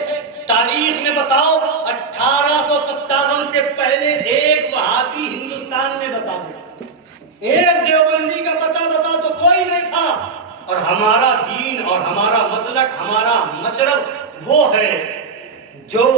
تاریخ میں بتاؤ 1857 سے پہلے ایک وہابی ہندوستان میں بتا دو، ایک دیوبندی کا پتہ بتا تو کوئی نہیں تھا۔ اور ہمارا دین اور ہمارا مسلک، ہمارا مشرب وہ ہے جو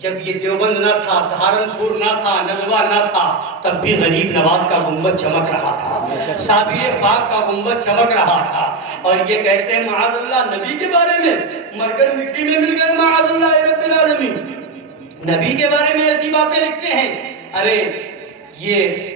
جب یہ دیوبند نہ تھا، سہارنپور نہ تھا، ندوہ نہ تھا، تب بھی غریب نواز کا گنبد چمک رہا تھا، صابر پاک کا گنبد چمک رہا تھا۔ اور یہ کہتے ہیں معاذ اللہ نبی کے بارے میں، مرگر مٹی میں مل گئے معاذ اللہ رب العالمین، نبی کے بارے میں ایسی باتیں لکھتے ہیں۔ ارے یہ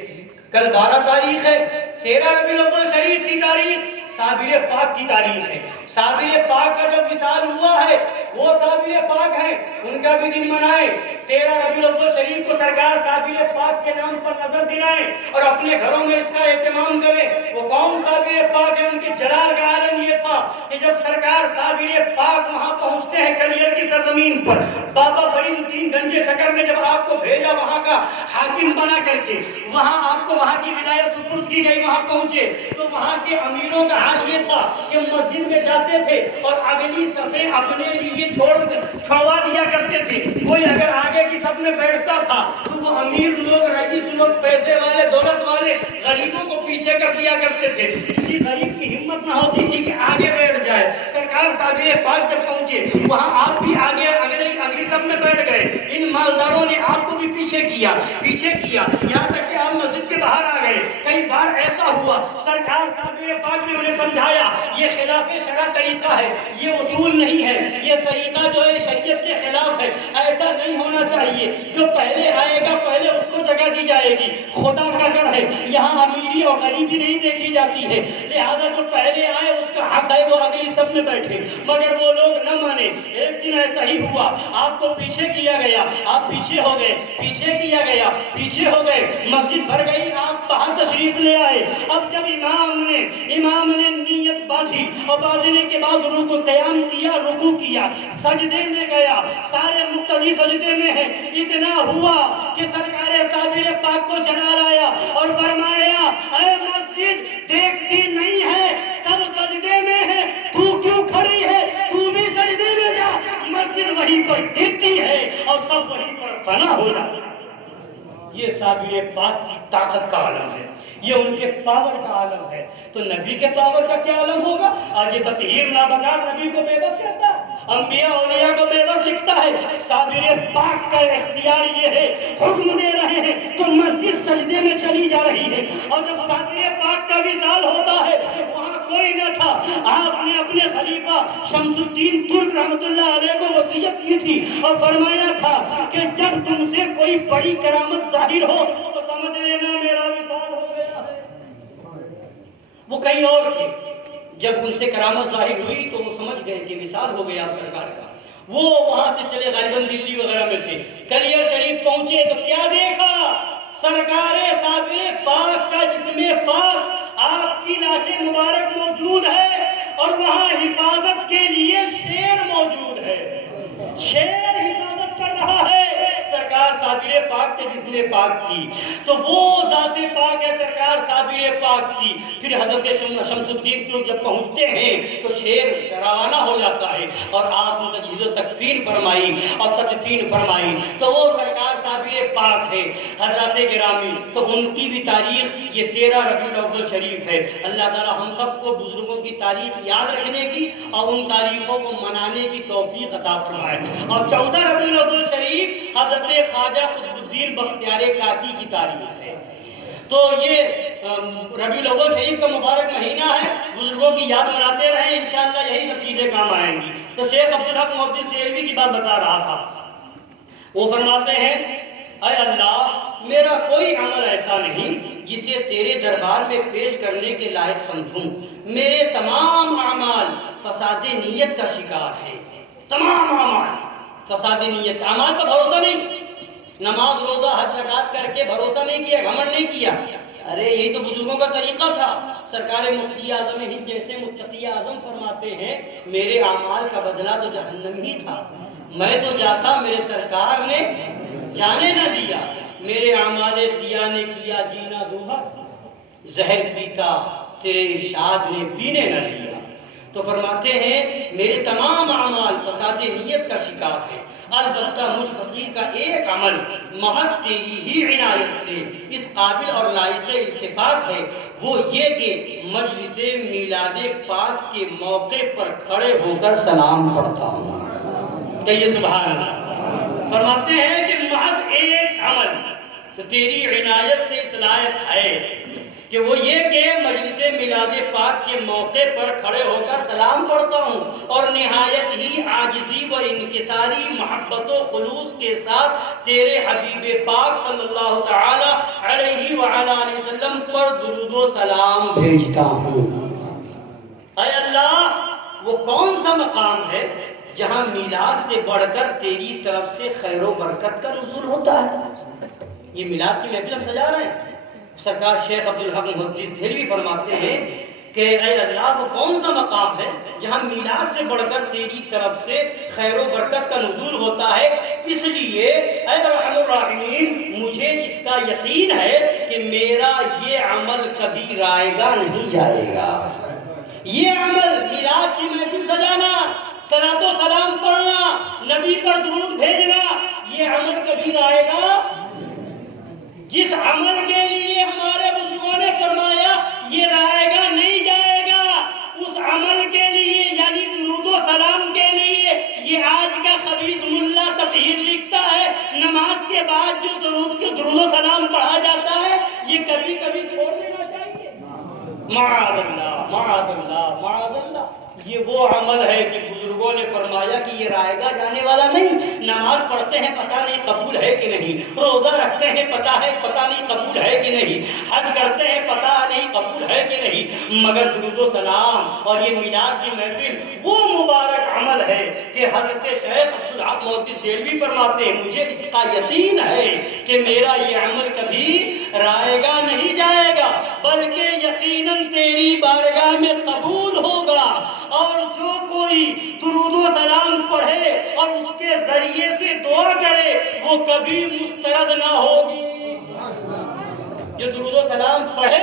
کل 12 تاریخ ہے، 13 ربیع الاول شریف کی تاریخ صابر پاک کی تاریخ ہے۔ صابر پاک کا جب وصال ہوا ہے، وہ صابر پاک ہیں، ان کا بھی دن منائیں۔ 13 ربیع الاول شریف کو سرکار صابر پاک کے نام پر نظر دلائیں اور اپنے گھروں میں اس کا اہتمام کریں۔ وہ کون صابر پاک ہے؟ ان کے جلال کا عالم یہ تھا کہ جب سرکار صابر پاک وہاں پہنچتے ہیں کلیئر کی سرزمین پر، بابا فرید الدین گنج شکر نے جب آپ کو بھیجا وہاں کا حاکم بنا کر کے، وہاں آپ کو وہاں کی ولایت سپرد کی گئی، وہاں پہنچے تو وہاں کے امیروں کا حال یہ تھا کہ مسجد میں جاتے تھے اور اگلی صفیں اپنے لیے چھوڑوا دیا کرتے تھے۔ کوئی اگر آگے کی صف میں بیٹھتا تھا تو وہ امیر لوگ، رئیس لوگ، پیسے والے، دولت والے غریبوں کو پیچھے کر دیا کرتے تھے۔ کسی غریب کی ہمت نہ ہوتی تھی کہ آگے بیٹھ جائے۔ سرکار صابر پاک جب پہنچے وہاں آپ بھی آگے اگلی صف میں بیٹھ گئے۔ ان مالداروں نے آپ کو بھی پیچھے کیا، یہاں تک کہ آپ مسجد کے باہر آ گئے۔ کئی بار ایسا ہوا سرکار صابر پاک نے انہیں سمجھایا یہ خلاف شرع طریقہ ہے، یہ اصول نہیں ہے، یہ طریقہ جو ہے شریعت کے خلاف ہے، ایسا نہیں ہونا چاہیے۔ جو پہلے آئے گا پہلے اس کو جگہ دی جائے گی، خدا کا گھر ہے، یہاں امیری اور غریبی نہیں دیکھی جاتی ہے، لہذا جو پہلے آئے اس کا حق ہے وہ اگلی سب میں بیٹھے۔ مگر وہ لوگ نہ مانے۔ ایک دن ایسا ہی ہوا، آپ کو پیچھے کیا گیا، آپ پیچھے ہو گئے، پیچھے کیا گیا، پیچھے ہو گئے، مسجد بھر گئی، آپ باہر تشریف لے آئے۔ اب جب امام نے نیت باندھی اور باندھنے کے بعد رکوع قیام کیا، رکوع کیا، سجدے میں گیا، سارے مقتدی سجدے میں ہیں۔ اتنا ہوا کہ سرکار صابر پاک کو جلال آیا اور فرمایا اے مسجد دیکھتی نہیں ہے سب سجدے میں ہے، تو کیوں کھڑی ہے؟ تو بھی سجدے میں جا۔ مسجد وہیں پر دیکھتی ہے اور سب وہیں پر فنا ہو جاتا ہے۔ یہ صابر پاک کی طاقت کا عالم ہے۔ یہ ان کے پاور کا عالم ہے، تو نبی کے پاور کا کیا عالم ہوگا؟ آج یہ تطہیر نابکار نبی کو بے بس کہتا ہے، انبیاء اولیاء کو بے بس لکھتا ہے۔ صابر پاک کا اختیار یہ ہے، حکم دے رہے ہیں تو مسجد سجدے میں چلی جا رہی ہے، اور جب صابر پاک کا وصال ہوتا ہے وہاں کوئی نہ تھا، آپ نے اپنے خلیفہ شمس الدین ترک رحمۃ اللہ علیہ کو وصیت کی تھی اور فرمایا تھا کہ جب تم سے کوئی بڑی کرامت ظاہر ہو تو سمجھ لینا میرا وصال ہو گیا ہے۔ وہ کہیں اور تھے، جب ان سے کرامت ظاہر ہوئی تو وہ سمجھ گئے کہ وصال ہو گیا آپ سرکار کا۔ وہ وہاں سے چلے، غالباً دلی وغیرہ میں تھے، کلیئر شریف پہنچے تو کیا دیکھا؟ سرکار صابر پاک کا جسم پاک، آپ کی لاش مبارک موجود ہے، اور وہاں حفاظت کے لیے شیر موجود ہے، شیر حفاظت کر رہا ہے سرکار صابر پاک کے جسم پاک کی۔ تو وہ ذات پاک ہے سرکار صابر پاک کی۔ پھر حضرت شمس الدین ترک جب پہنچتے ہیں تو شیر روانہ ہو جاتا ہے، اور آپ نے تجہیز و تکفین فرمائی اور تدفین فرمائی، تو وہ سرکار صابر پاک ہے۔ حضرات گرامی، تو ان کی بھی تاریخ یہ 13 ربیع الاول شریف ہے۔ اللہ تعالی ہم سب کو بزرگوں کی تاریخ یاد رکھنے کی اور ان تاریخوں کو منانے کی توفیق عطا فرمائے۔ اور 14 ربیع الاول شریف حضرت خواجہ قطب الدین بختیار کاکی کی تاریخ ہے۔ تو یہ ربیع الاول شریف کا مبارک مہینہ ہے، بزرگوں کی یاد مناتے رہیں، انشاءاللہ یہی سب چیزیں کام آئیں گی۔ تو شیخ عبدالحق محدث دہلوی کی بات بتا رہا تھا، وہ فرماتے ہیں اے اللہ، میرا کوئی عمل ایسا نہیں جسے تیرے دربار میں پیش کرنے کے لائق سمجھوں، میرے تمام اعمال فساد نیت کا شکار ہے، تمام اعمال فساد نیت، اعمال پر بھروسہ نہیں، نماز روزہ حج زکات کر کے بھروسہ نہیں کیا، گھمنڈ نہیں کیا، ارے یہی تو بزرگوں کا طریقہ تھا۔ سرکار مفتی اعظم ہند جیسے متقی اعظم فرماتے ہیں میرے اعمال کا بدلہ تو جہنم ہی تھا، میں تو جاتا میرے سرکار نے جانے نہ دیا، میرے اعمال سیاہ نے کیا جینا دوبھر، زہر پیتا تیرے ارشاد نے پینے نہ دیا۔ تو فرماتے ہیں میرے تمام اعمال فساد نیت کا شکار ہے، البتہ مجھ فقیر کا ایک عمل محض تیری ہی عنایت سے اس قابل اور لائق اتفاق ہے، وہ یہ کہ مجلس میلاد پاک کے موقع پر کھڑے ہو کر سلام پڑھتا ہوں۔ کہیے سبحان اللہ۔ فرماتے ہیں کہ محض ایک عمل تو تیری عنایت سے اس لائق ہے کہ وہ یہ کہ مجلس میلاد پاک کے موقع پر کھڑے ہو کر سلام پڑھتا ہوں، اور نہایت ہی عاجزی و انکساری محبت و خلوص کے ساتھ تیرے حبیب پاک صلی اللہ تعالی علیہ وآلہ وسلم پر درود و سلام بھیجتا ہوں۔ اے اللہ، وہ کون سا مقام ہے جہاں میلاد سے بڑھ کر تیری طرف سے خیر و برکت کا نزول ہوتا ہے؟ یہ میلاد کی محفل ہم سجا رہے ہیں، سرکار شیخ عبدالحق محدث دہلوی فرماتے ہیں کہ اے اللہ، وہ کون سا مقام ہے جہاں میلاد سے بڑھ کر تیری طرف سے خیر و برکت کا نزول ہوتا ہے، اس لیے اے ارحم الراحمین مجھے اس کا یقین ہے کہ میرا یہ عمل کبھی رائے گا نہیں جائے گا۔ یہ عمل میلاد کی محفل سجانا، صلاۃ و سلام پڑھنا، نبی پر درود بھیجنا، یہ عمل کبھی رائے گا؟ جس عمل کے لیے ہمارے بزرگوں نے فرمایا یہ رائے گا نہیں جائے گا، اس عمل کے لیے یعنی درود و سلام کے لیے یہ آج کا خبیث ملا تطہیر لکھتا ہے نماز کے بعد جو درود و سلام پڑھا جاتا ہے یہ کبھی کبھی چھوڑ دینا چاہیے۔ معاذ اللہ، معاذ اللہ، معاذ اللہ۔ یہ وہ عمل ہے کہ بزرگوں نے فرمایا کہ یہ رائے گا جانے والا نہیں۔ نماز پڑھتے ہیں پتہ نہیں قبول ہے کہ نہیں، روزہ رکھتے ہیں پتہ نہیں قبول ہے کہ نہیں، حج کرتے ہیں پتہ نہیں قبول ہے کہ نہیں، مگر درود و سلام اور یہ میلاد کی محفل وہ مبارک عمل ہے کہ حضرت شیخ عبدالحق محدث دہلوی فرماتے ہیں مجھے اس کا یقین ہے کہ میرا یہ عمل کبھی رائے گا نہیں جائے گا، بلکہ یقیناً تیری بارگاہ میں قبول ہوگا، اور جو کوئی درود و سلام پڑھے اور اس کے ذریعے سے دعا کرے وہ کبھی مسترد نہ ہوگی۔ جو درود و سلام پڑھے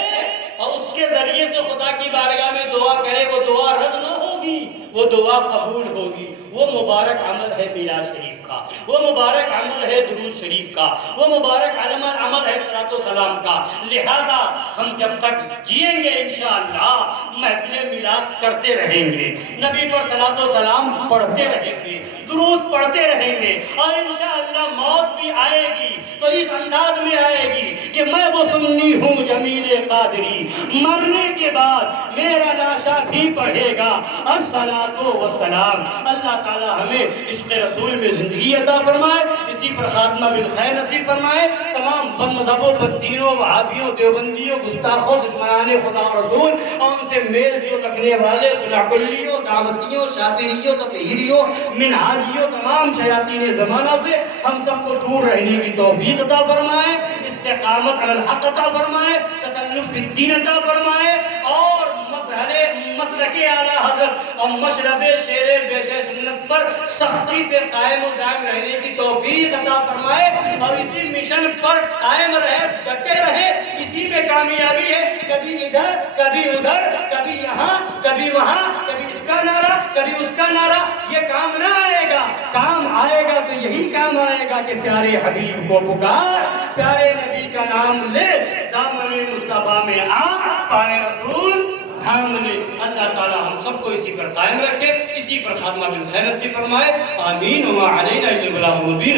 اور اس کے ذریعے سے خدا کی بارگاہ میں دعا کرے وہ دعا رد نہ ہوگی، وہ دعا قبول ہوگی۔ وہ مبارک عمل ہے میلاد شریف کا، وہ مبارک عمل ہے درود شریف کا، وہ مبارک عمل ہے صلاۃ و سلام کا۔ لہذا ہم جب تک جئیں گے انشاءاللہ محفل میلاد کرتے رہیں گے، نبی پر صلاۃ و سلام پڑھتے رہیں گے، درود پڑھتے رہیں گے، اور انشاءاللہ موت بھی آئے گی تو اس انداز میں آئے گی کہ میں وہ سنی ہوں جمیل قادری، مرنے کے بعد میرا لاشا بھی پڑھے گا الصلاۃ والسلام۔ اللہ تعالی ہمیں عشق رسول میں زندگی عطا فرمائے، اسی پر خاتمہ بالخیر نصیب فرمائے۔ تمام بد مذہبوں، بد دینوں، وہابیوں، دیوبندیوں، گستاخوں، دشمنان خدا و رسول اور ان سے میل جو رکھنے والے صلح کلیوں، دعوتیوں، شاطریوں، تطہیریوں، منہاجیوں، تمام شیاطین زمانہ سے ہم سب کو دور رہنے کی توفیق عطا فرمائے، استقامت علی الحق عطا فرمائے، تسلف فی الدین عطا فرمائے، اور مسلک اعلیٰ حضرت اور مشرب شیر بیش سنت پر سختی سے قائم و دائم رہنے کی توفیق عطا فرمائے، اور اسی مشن پر قائم رہے، ڈٹے رہے، اسی میں کامیابی ہے۔ کبھی ادھر، کبھی ادھر، کبھی یہاں، کبھی وہاں، کبھی اس کا نعرہ، کبھی اس کا نعرہ، یہ کام نہ آئے گا۔ کام آئے گا تو یہی کام آئے گا کہ پیارے حبیب کو پکار، پیارے نبی کا نام لے، دامن مصطفیٰ میں آ، پائے رسول تھام لے۔ اللہ تعالی ہم سب کو اسی پر قائم رکھے، اسی پر خاتمہ بالخیر نصیب فرمائے، آمین۔ وما علینا الا البلاغ المبین۔